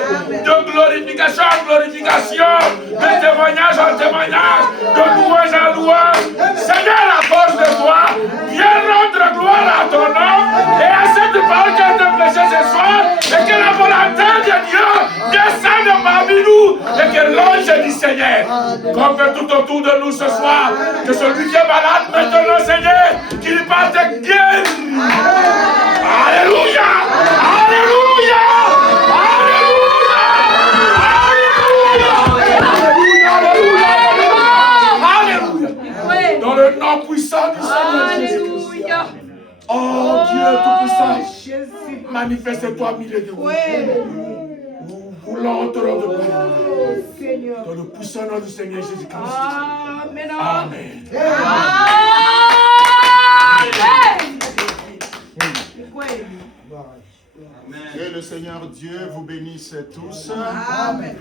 de glorification en glorification, de témoignage en témoignage, de louange en louange. Seigneur, à cause de toi, viens rendre gloire à ton nom et à cette parole qui a été prêchée ce soir, et que la volonté de Dieu descende parmi nous, et que l'ange du Seigneur campe tout autour de nous ce soir, que celui qui est malade maintenant, Seigneur, qu'il parte guéri. Alléluia! Alléluia! Alléluia! Alléluia! Dans le nom puissant du Seigneur Jésus-Christ. Oh Dieu Tout-Puissant, manifeste-toi au milieu de nous. Nous voulons te rendre gloire. Dans le puissant nom du Seigneur Jésus-Christ. Amen. Amen. Que le Seigneur Dieu vous bénisse tous. Amen.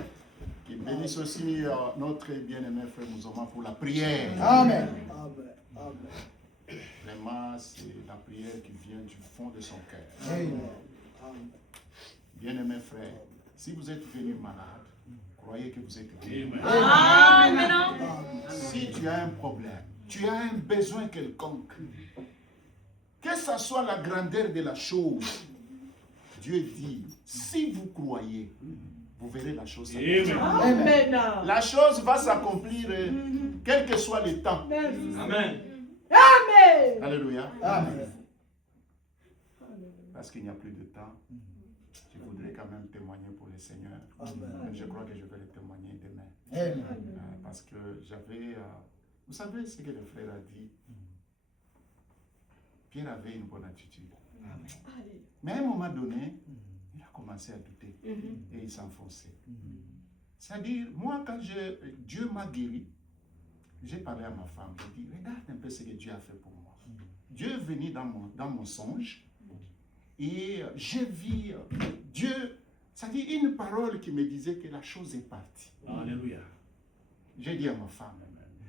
Qu'il bénisse aussi notre bien-aimé frère Mouzoma pour la prière. Amen. Vraiment, c'est la prière qui vient du fond de son cœur. Amen. Bien-aimé frère, si vous êtes venu malade, croyez que vous êtes guéri. Amen. Si tu as un problème, tu as un besoin quelconque, que ce soit la grandeur de la chose, Dieu dit, si vous croyez, vous verrez la chose s'accomplir. Amen. La chose va s'accomplir, quel que soit le temps. Amen. Amen. Alléluia. Amen. Parce qu'il n'y a plus de temps, je voudrais quand même témoigner pour le Seigneur. Mais je crois que je vais le témoigner demain. Amen. Parce que j'avais... vous savez ce que le frère a dit? Pierre avait une bonne attitude. Mais à un moment donné, il a commencé à douter. Et il s'enfonçait. C'est-à-dire, moi, quand Dieu m'a guéri, j'ai parlé à ma femme. J'ai dit, regarde un peu ce que Dieu a fait pour moi. Dieu est venu dans mon songe. Et j'ai vu Dieu, c'est-à-dire une parole qui me disait que la chose est partie. Alléluia. J'ai dit à ma femme.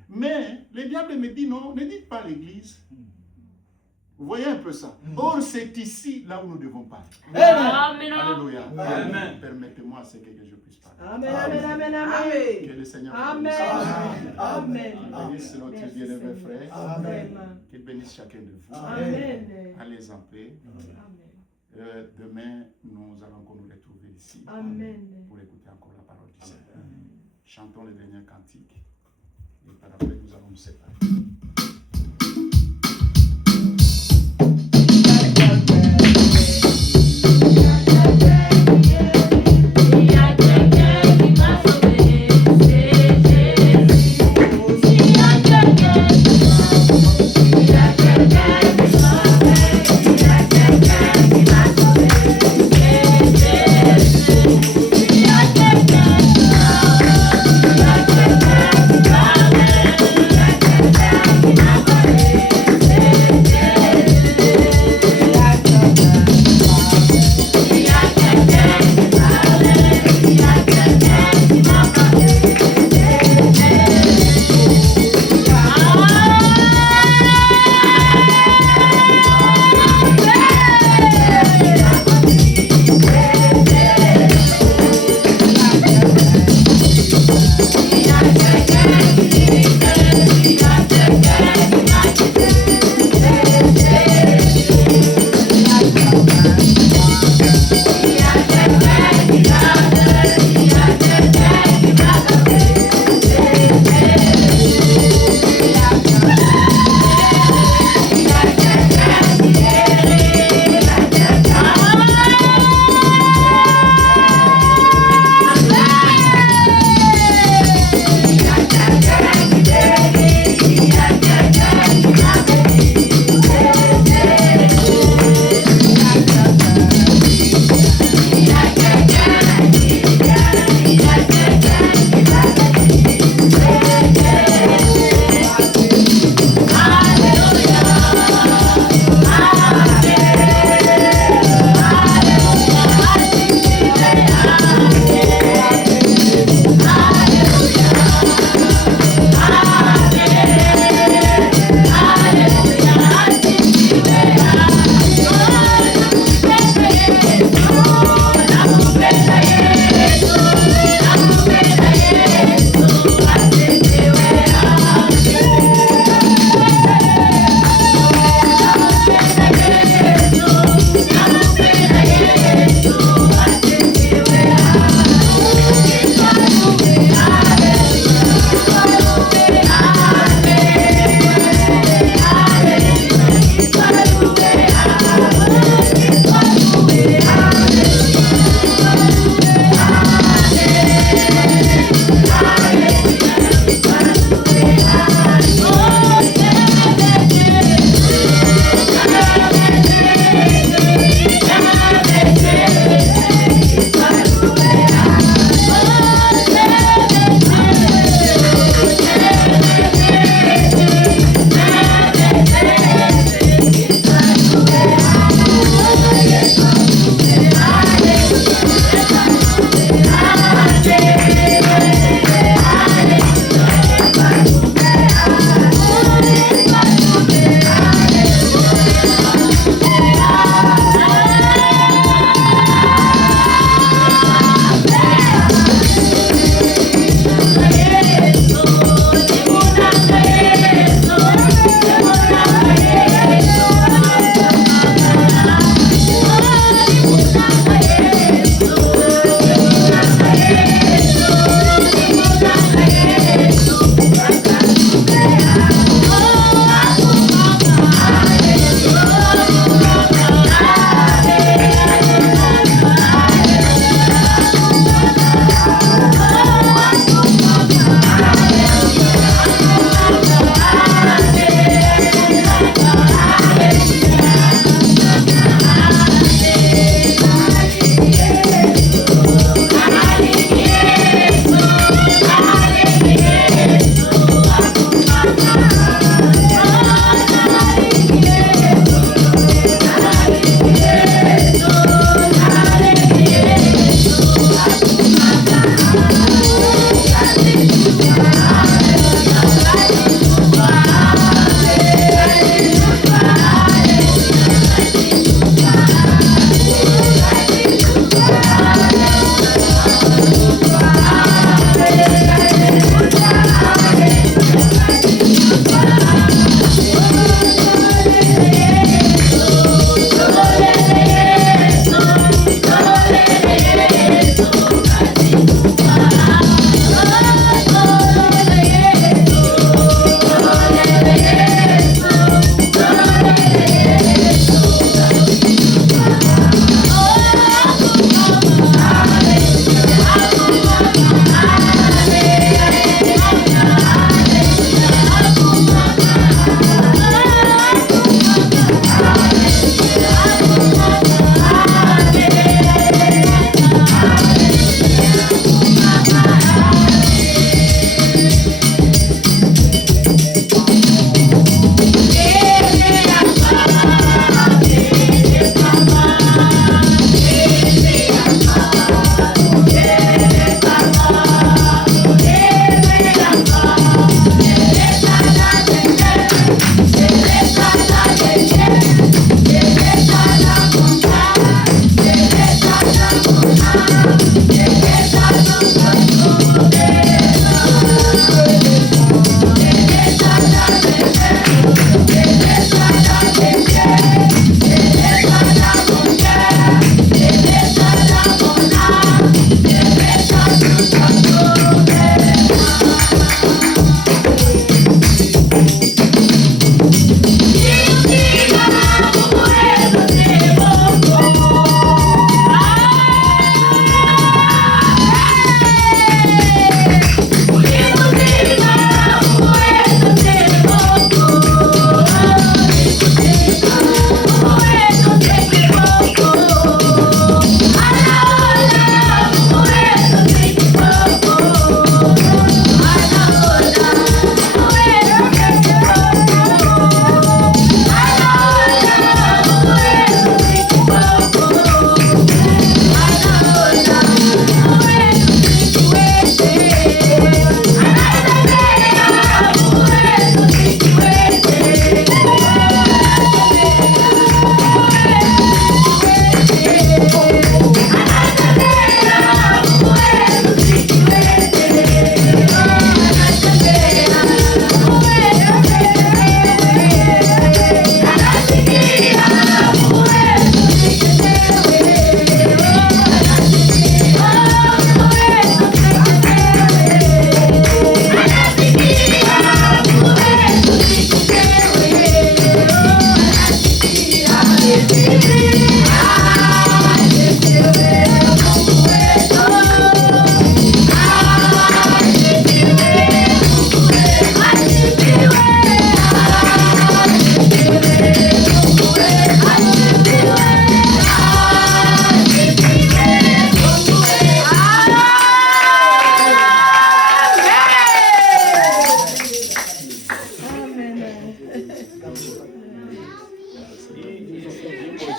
Mais le diable me dit non, ne dites pas à l'église. Vous voyez un peu ça. Or, c'est ici, là où nous devons parler. Amen. Alléluia. Amen. Permettez-moi ce que je puisse parler. Amen. Amen. Amen. Que le Seigneur Amen. bénisse. Amen. Bénisse notre Merci, bien-aimé Seigneur. frère. Amen. Qu'il bénisse chacun de vous. Amen. Allez en paix. Amen. Demain, nous allons encore nous retrouver ici Amen. pour écouter encore la parole du Seigneur. Chantons le dernier cantique et par après nous allons nous séparer. Yeah.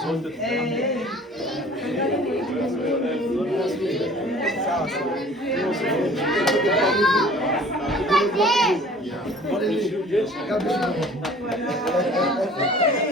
God bless you.